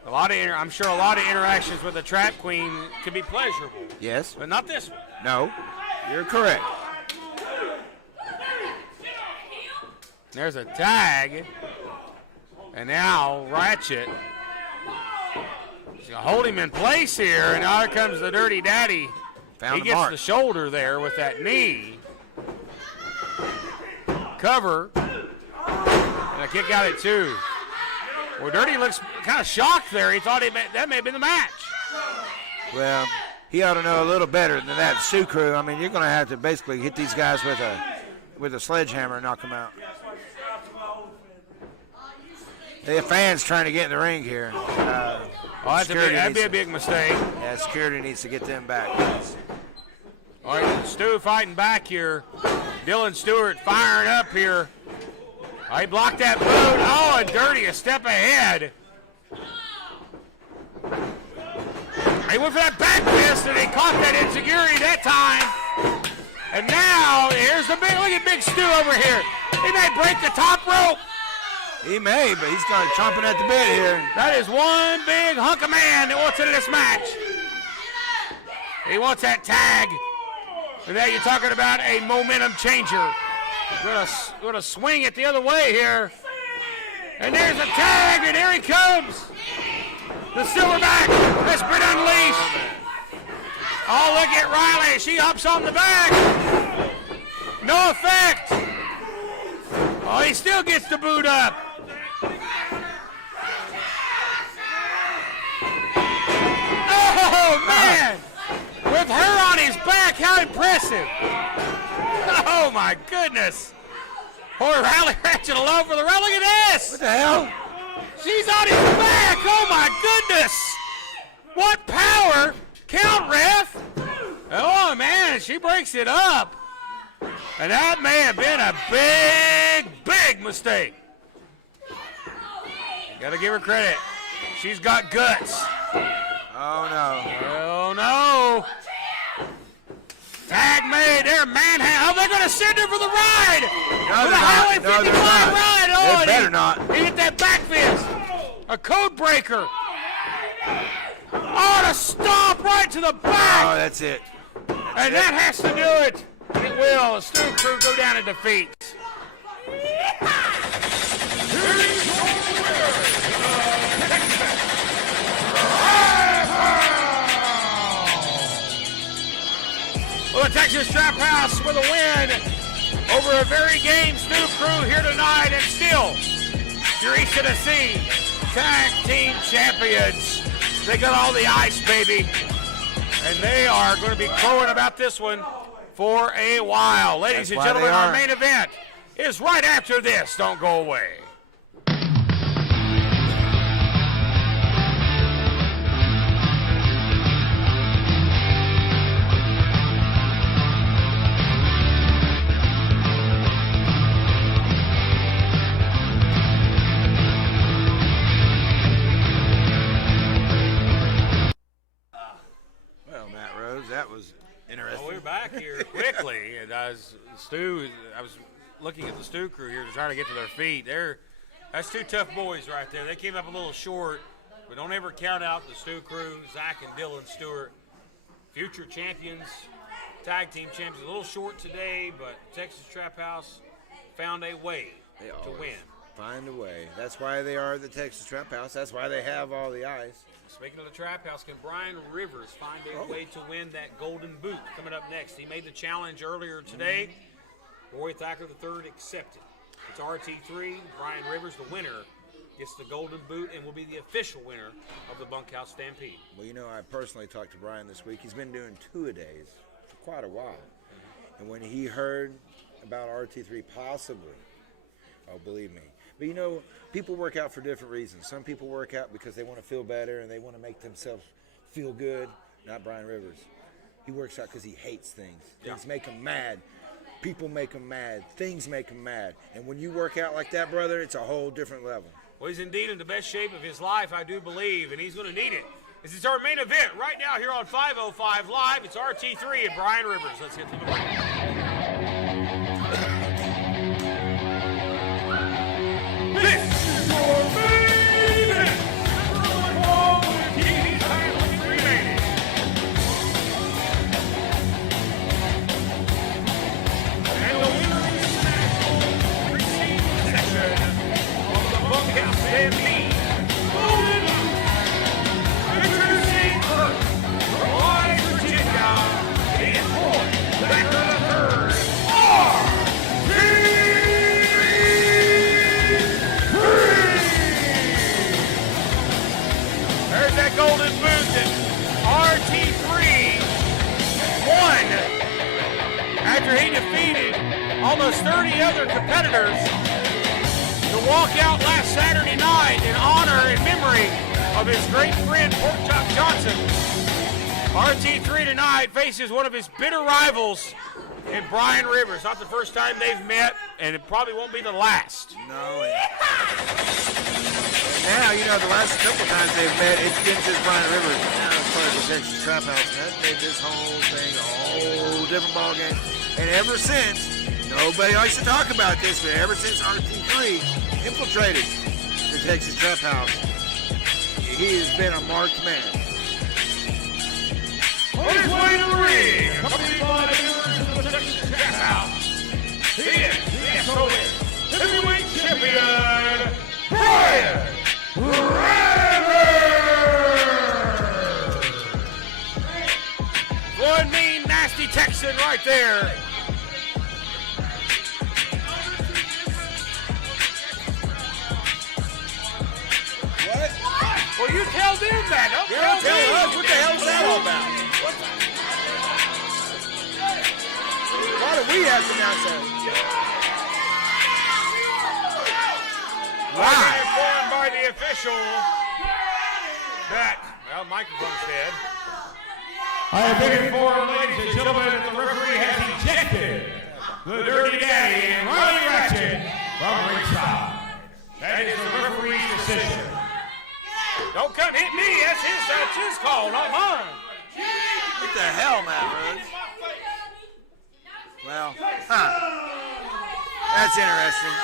I'm sure a lot of interactions with the Trap Queen can be pleasurable, Yes. but not this one. No. You're correct. There's a tag, and now Ratchet is gonna hold him in place here, and now here comes the Dirty Daddy. Found He the gets mark. the shoulder there with that knee. Cover, and a kick out at 2. Well, Dirty looks kind of shocked there. He thought that may have been the match. Well, he ought to know a little better than that. Sioux Crew, I mean, you're going to have to basically hit these guys with a sledgehammer and knock them out. The fans trying to get in the ring here. That'd be a big mistake. Yeah, security needs to get them back. All right, Stu fighting back here. Dylan Stewart firing up here. He blocked that boot. Oh, and Dirty a step ahead. He went for that back fist, and he caught that insecurity that time. And now, here's the look at Big Stu over here. He may break the top rope. He may, but he's kind of chomping at the bit here. That is one big hunk of man that wants into this match. He wants that tag. And now you're talking about a momentum changer. Gonna swing it the other way here. And there's a tag, and here he comes. The Silverback has been unleashed. Oh, look at Riley. She hops on the back. No effect. Oh, he still gets the boot up. Oh, man. With her on his back, how impressive. Oh, my goodness. Poor Riley Ratchet alone for the run. Look at this. What the hell? She's on his back. Oh, my goodness. What power. Count, ref. Oh, man, she breaks it up. And that may have been a big, big mistake. Got to give her credit. She's got guts. Oh, no. Oh, no. Tag made. They're manhandle. Oh, they're going to send her for the ride. No, for the they're Highway not. No, 55 they're not. ride. Oh, They better not. He hit that back fist. A code breaker. Oh, to stomp right to the Oh, back. that's it. And that has to do it. It will. The Stu Crew go down in defeat. Well, the Texas Trap House with a win over a very game Stu Crew here tonight, and still, your East Tennessee Tag Team Champions. They got all the ice, baby. And they are going to be crowing about this one for a while. Ladies and gentlemen, our main event is right after this. Don't go away. Well, Matt Rose, that was interesting. Well, we're back here quickly, and I was looking at the Stu Crew here to try to get to their feet. That's two tough boys right there. They came up a little short, but don't ever count out the Stu Crew, Zach and Dylan Stewart, future champions, tag team champions. A little short today, but Texas Trap House found a way to win. Find a way. That's why they are the Texas Trap House. That's why they have all the ice. Speaking of the Trap House, can Brian Rivers find a way to win that golden boot? Coming up next, he made the challenge earlier today. Roy Thacker III accepted. It's RT3. Brian Rivers, the winner, gets the golden boot and will be the official winner of the Bunkhouse Stampede. Well, you know, I personally talked to Brian this week. He's been doing two-a-days quite a while. And when he heard about RT3 possibly, oh, believe me. But, you know, people work out for different reasons. Some people work out because they want to feel better and they want to make themselves feel good. Not Brian Rivers. He works out because he hates things. Things make him mad. People make him mad. Things make him mad. And when you work out like that, brother, it's a whole different level. Well, he's indeed in the best shape of his life, I do believe, and he's going to need it. This is our main event right now here on 505 Live. It's RT3 and Brian Rivers. Let's get to the break. This is your main event. Number 1 with TV's title remaining. And the winner is the national receiving section of the Bunkhouse Stampede. Golden introducing first from Wise, Virginia, in Fort Becker III, There's that golden boot that RT3 won after he defeated almost 30 other competitors to walk out last Saturday night in honor and memory of his great friend Pork Chop Johnson. RT3 tonight faces one of his bitter rivals in Brian Rivers. Not the first time they've met, and it probably won't be the last. No. Now, you know, the last couple times they've met, it's been just Brian Rivers. Now it's part of the Texas Trap House. That made this whole thing a whole different ballgame. And ever since, nobody likes to talk about this, but ever since RT3 infiltrated the Texas Trap House, he has been a marked man. On his way to the ring, accompanied by members of the Texas Trap House, he is the SOM Heavyweight Champion, Brian Rivers! One mean, nasty Texan right there. What? Well, you tell them that. Don't Tell us, what the hell is that all about? Why do we have to announce that? I've been informed by the official that, well, microphone's dead. I have been informed, ladies and gentlemen, that the referee has ejected the Dirty Daddy and Riley Ratchet from ringside. That is the referee's decision. Don't come hit me. That's his call, not mine. What the hell, Matt Rhodes? Well, that's interesting.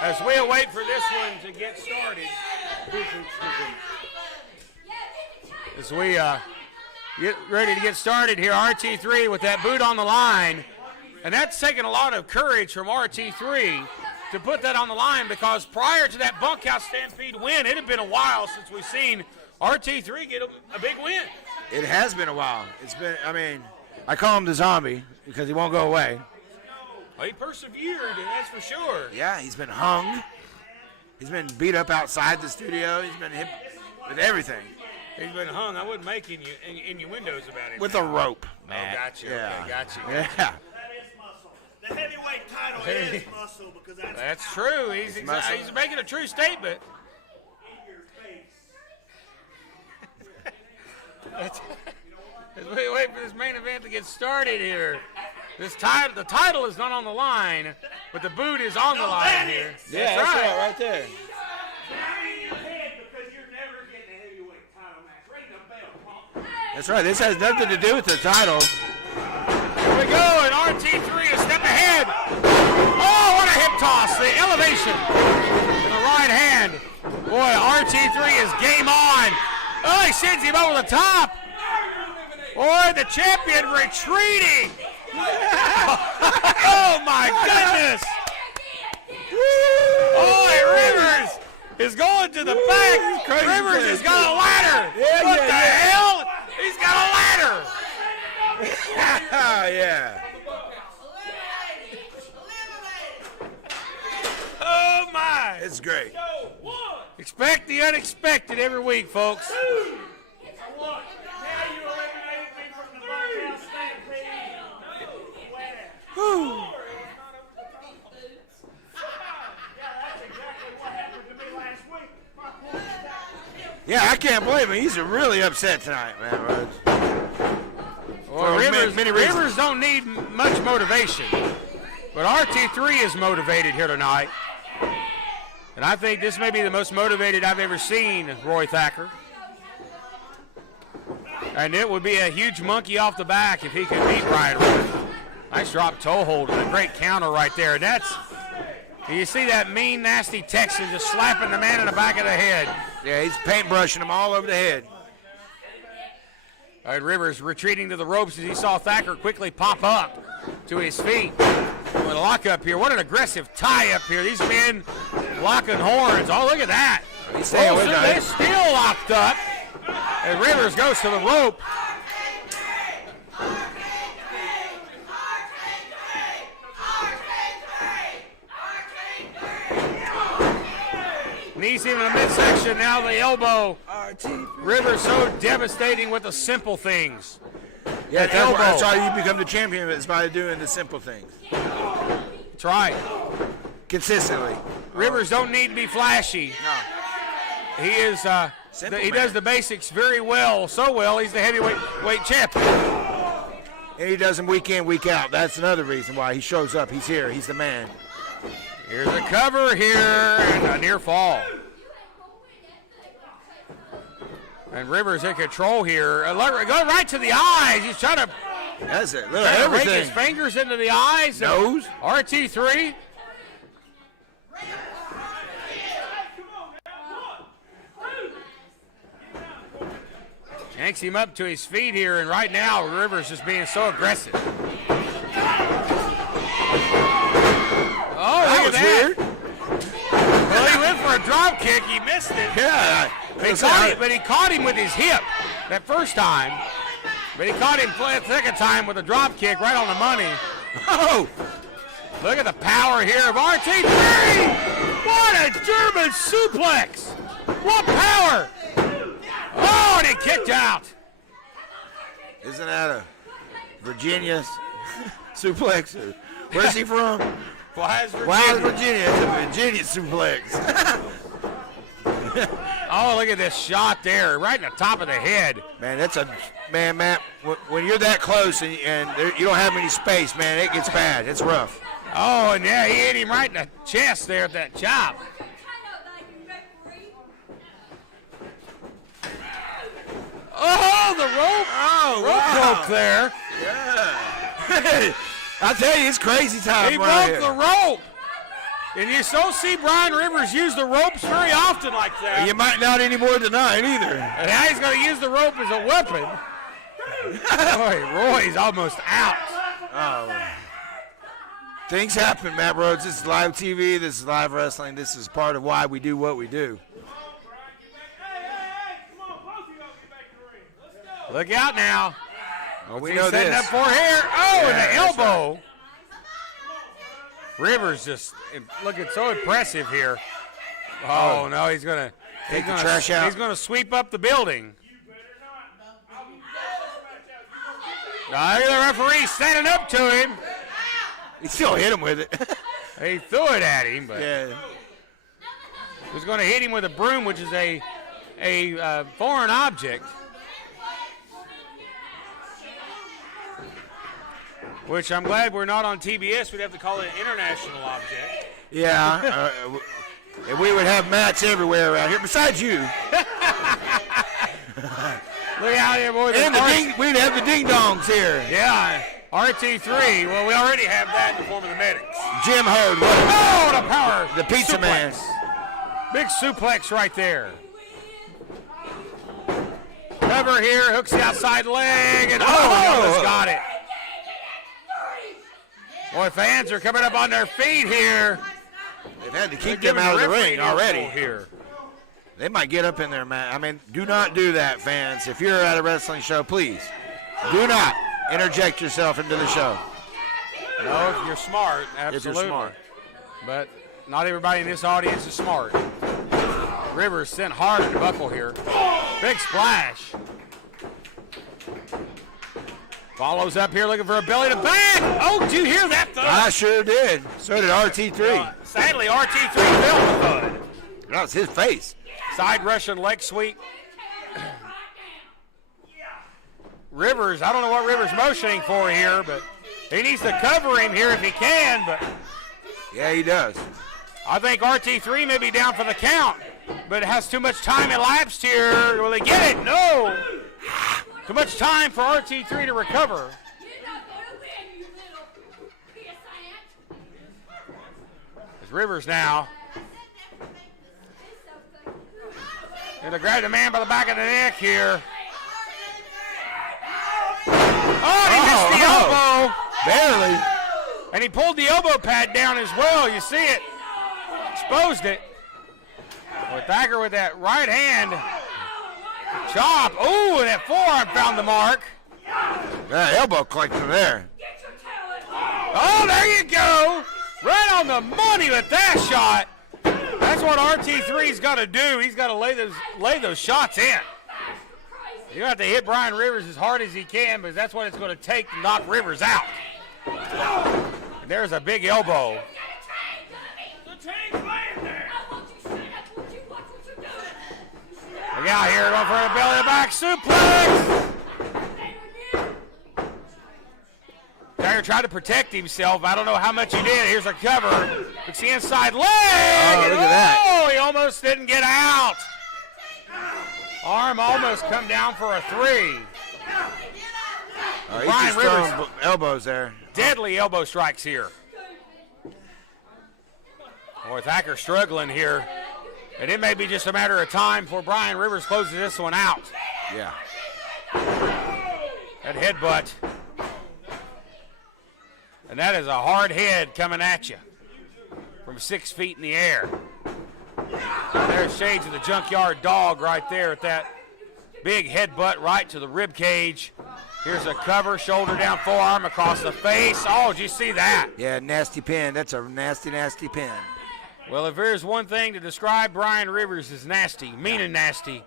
As we await for this one to get started, as we get ready to get started here, RT3 with that boot on the line, and that's taken a lot of courage from RT3 to put that on the line, because prior to that Bunkhouse Stampede win, it had been a while since we've seen RT3 get a big win. It has been a while. It's been, I mean, I call him the zombie because he won't go away. Well, he persevered, and that's for sure. Yeah, he's been hung. He's been beat up outside the studio. He's been hit with everything. He's been hung. I wouldn't make innuendos about him. With a rope, man. Oh, gotcha. Yeah. Okay, gotcha. Yeah. That is muscle. The heavyweight title is muscle because that's true. He's making a true statement. In your face. As we wait for this main event to get started here. The title is not on the line, but the boot is on the line here. Yeah, that's right there. That's right. This has nothing to do with the title. Here we go, and RT3 a step ahead. Oh, what a hip toss. The elevation in the right hand. Boy, RT3 is game on. Oh, he sends him over the top. Boy, the champion retreating. Oh, my goodness. Oh, Rivers is going to the back. Rivers has got a ladder. What the hell? He's got a ladder. Yeah. Oh, my. It's great. Expect the unexpected every week, folks. Yeah, I can't blame him. He's really upset tonight, man. Rhodes. Well, many reasons. Rivers don't need much motivation, but RT3 is motivated here tonight. And I think this may be the most motivated I've ever seen Roy Thacker. And it would be a huge monkey off the back if he could beat Brian Rivers. Nice drop toe hold and a great counter right there. And that's, you see that mean, nasty Texan just slapping the man in the back of the head. Yeah, he's paintbrushing him all over the head. All right, Rivers retreating to the ropes as he saw Thacker quickly pop up to his feet. With a lock up here. What an aggressive tie up here. These men locking horns. Oh, look at that. He's staying with they're still locked up. And Rivers goes to the rope. Knees in the midsection, now the elbow. Rivers so devastating with the simple things. Yeah, that's how you become the champion, is by doing the simple things. That's right. Consistently. Rivers don't need to be flashy. No. He is. He does the basics very well, so well. He's the heavyweight champion. And he does them week in, week out. That's another reason why he shows up. He's here. He's the man. Here's a cover here and a near fall. And Rivers in control here. Go right to the eyes. He's trying to. That's it. Look, Trying to rake everything. his fingers into the eyes. Nose. RT3. Yanks him up to his feet here, and right now Rivers is being so aggressive. Oh, look at that. Weird. Well, he went for a drop kick. He missed it. Yeah. But he caught him with his hip that first time. But he caught him the second time with a drop kick right on the money. Oh! Look at the power here of RT3! What a German suplex! What power! Oh, and he kicked out. Isn't that a Virginia suplex? Where's he from? West Virginia. It's a Virginia suplex. Oh, look at this shot there, right in the top of the head. Man, that's a man, Matt. When you're that close and you don't have any space, man, it gets bad. It's rough. Oh, and yeah, he hit him right in the chest there with that chop. Oh, the rope! Oh, Rope broke there. Yeah. I tell you, it's crazy time. He right broke here. the rope. And you so see Brian Rivers use the ropes very often like that. You might not anymore tonight either. And now he's going to use the rope as a weapon. Boy, Roy's almost out. Oh. Things happen, Matt Rhodes. This is live TV. This is live wrestling. This is part of why we do what we do. Look out now. Well, we What's know he setting this. up for here? Oh, Yeah, and the that's elbow. Rivers just looking so impressive here. Oh, no, he's going to Take the trash out. He's going to sweep up the building. Now, the referee standing up to him. He still hit him with it. He threw it at him, but Yeah. he was going to hit him with a broom, which is a foreign object. Which I'm glad we're not on TBS. We'd have to call it an international object. Yeah. And we would have mats everywhere around here, besides you. Look out here, boys. And we'd have the ding-dongs here. Yeah, RT3. Well, we already have that in the form of the medics. Jim Hurd. Oh, the power. The pizza suplex. man. Big suplex right there. Cover here, hooks the outside leg, and almost got it. Boy, fans are coming up on their feet here. They've had to keep them out of the ring already. Here. They might get up in there, man. I mean, do not do that, fans. If you're at a wrestling show, please do not interject yourself into the show. No, if you're smart, absolutely. If you're smart. But not everybody in this audience is smart. Rivers sent hard to the buckle here. Big splash. Follows up here looking for a belly to back. Oh, did you hear that thud? I sure did. So did RT3. Sadly, RT3 fell the thud. That was his face. Side Russian leg sweep. Rivers, I don't know what Rivers motioning for here, but he needs to cover him here if he can. But yeah, he does. I think RT3 may be down for the count, but it has too much time elapsed here. Will they get it? No. Too much time for RT3 to recover. It's Rivers now. And to grab the man by the back of the neck here. Oh, he missed the elbow. Barely. And he pulled the elbow pad down as well. You see it. Exposed it. With Thacker with that right hand. Chop. Oh, and that forearm found the mark. That elbow collector there. Oh, there you go. Right on the money with that shot. That's what RT3's got to do. He's got to lay those shots in. You have to hit Brian Rivers as hard as he can, because that's what it's going to take to knock Rivers out. And there's a big elbow. Look out here, going for a belly to back suplex. Tiger tried to protect himself. I don't know how much he did. Here's a cover. Looks the inside leg. Oh, look at that. Oh, he almost didn't get out. Arm almost come down for a 3. He's Brian just Rivers. throwing elbows there. Deadly elbow strikes here. Boy, Thacker struggling here. And it may be just a matter of time before Brian Rivers closes this one out. Yeah. That headbutt. And that is a hard head coming at you from 6 feet in the air. There's shades of the Junkyard Dog right there at that big headbutt right to the rib cage. Here's a cover, shoulder down, forearm across the face. Oh, did you see that? Yeah, nasty pin. That's a nasty, nasty pin. Well, if there's one thing to describe Brian Rivers as nasty, mean and nasty.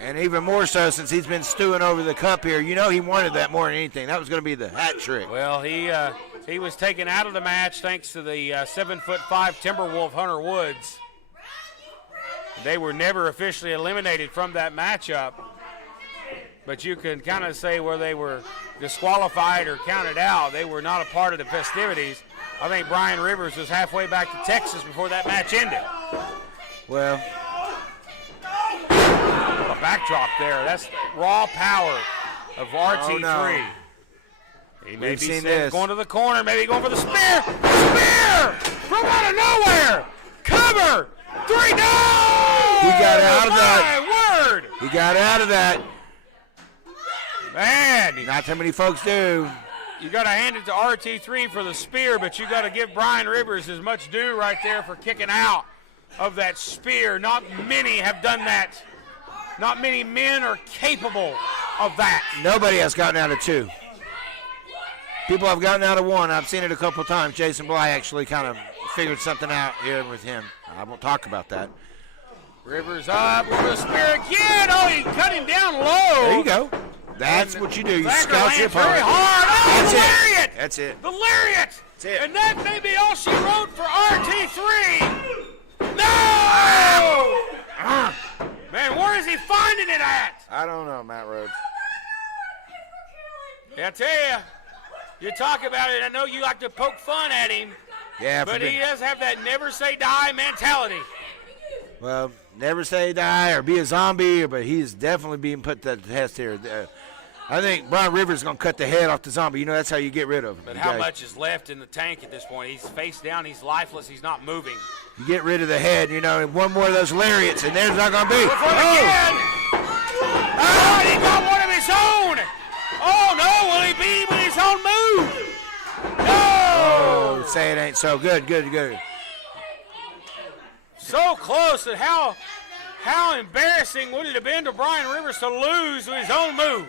And even more so since he's been stewing over the cup here. You know he wanted that more than anything. That was going to be the hat trick. Well, he was taken out of the match thanks to the 7'5" Timberwolf Hunter Woods. They were never officially eliminated from that matchup. But you can kind of say where they were disqualified or counted out. They were not a part of the festivities. I think Brian Rivers was halfway back to Texas before that match ended. Well, a backdrop there. That's the raw power of RT3. Oh, no. He may We've be seen set, this. going to the corner, maybe going for the spear. Spear from out of nowhere. Cover. 3. No! He got out of that. My word. He got out of that. Man, Not too many folks do. you got to hand it to RT3 for the spear, but you got to give Brian Rivers as much due right there for kicking out of that spear. Not many have done that. Not many men are capable of that. Nobody has gotten out of 2. People have gotten out of 1. I've seen it a couple times. Jason Bly actually kind of figured something out here with him. I won't talk about that. Rivers up with the spear again. Oh, he cut him down low. There you go. That's what you do. You Thacker scout your lands very opponent. hard. Oh, That's the it. lariat. That's it. The lariat. That's it. And that may be all she wrote for RT3. No! Man, where is he finding it at? I don't know, Matt Rhodes. Yeah, I tell you, you talk about it. I know you like to poke fun at him, Yeah, but he does have that never say die mentality. well, never say die or be a zombie, but he's definitely being put to the test here. I think Brian Rivers is going to cut the head off the zombie. You know, that's how you get rid of him. But You how guys- much is left in the tank at this point? He's face down. He's lifeless. He's not moving. You get rid of the head, you know, and one more of those lariats, and there's not going to be. Look for it again. Oh, and he got one of his own. Oh, no. Will he beat him with his own move? No. Oh, say it ain't so. Good. So close. And how embarrassing would it have been to Brian Rivers to lose with his own move?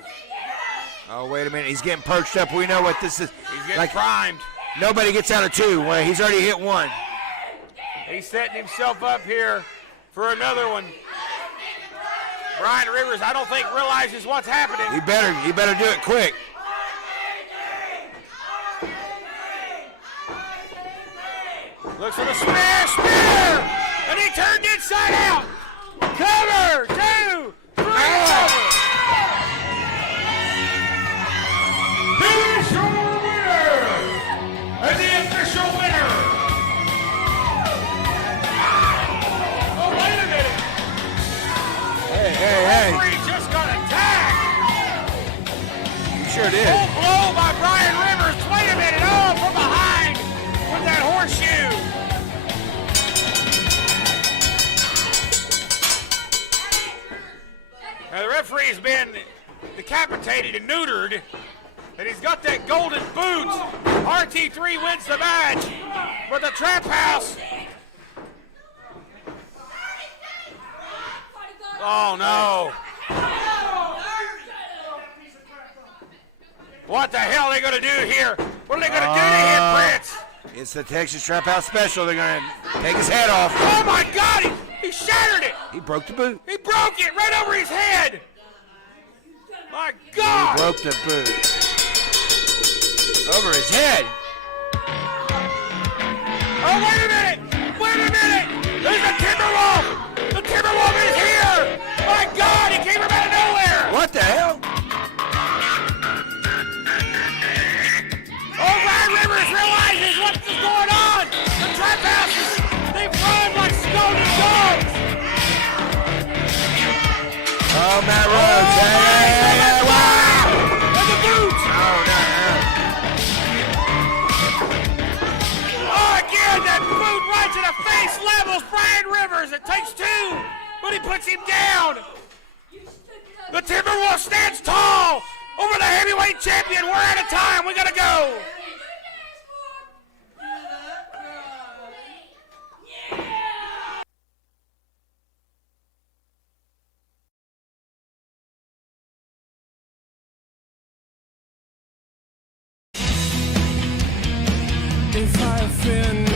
Oh, wait a minute. He's getting perched up. We know what this is. He's getting primed. Nobody gets out of 2. Well, he's already hit 1. He's setting himself up here for another one. Brian Rivers, I don't think realizes what's happening. He better do it quick. Looks for the spear, and he turned inside out. Cover, 2, 3, cover. Here's your winner, and the official winner. Oh, wait a minute. Hey. Referee just got attacked. You sure did. Full blow by Brian Rivers. Wait a minute. Oh, from behind with that horseshoe. Now, the referee's been decapitated and neutered, and he's got that golden boot. RT3 wins the match, but the Trap House. Oh, no. What the hell are they going to do here? What are they going to do to him, Prince? It's the Texas Trap House special. They're going to take his head off. Oh, my God. He shattered it. He broke the boot. He broke it right over his head. My God. He broke the boot. Over his head. Oh, wait a minute. Wait a minute. There's a Timberwolf. The Timberwolf is here. My God, he came from out of nowhere. What the hell? Oh, Brian Rivers realizes what's going on. The Trap Houses, they've run like scolded dogs. Oh, Matt Rhodes. Hey, wow. And the boots. Oh, again, that boot right to the face levels Brian Rivers. It takes 2, but he puts him down. The Timberwolf stands tall over the heavyweight champion. We're out of time. We gotta go. If I offend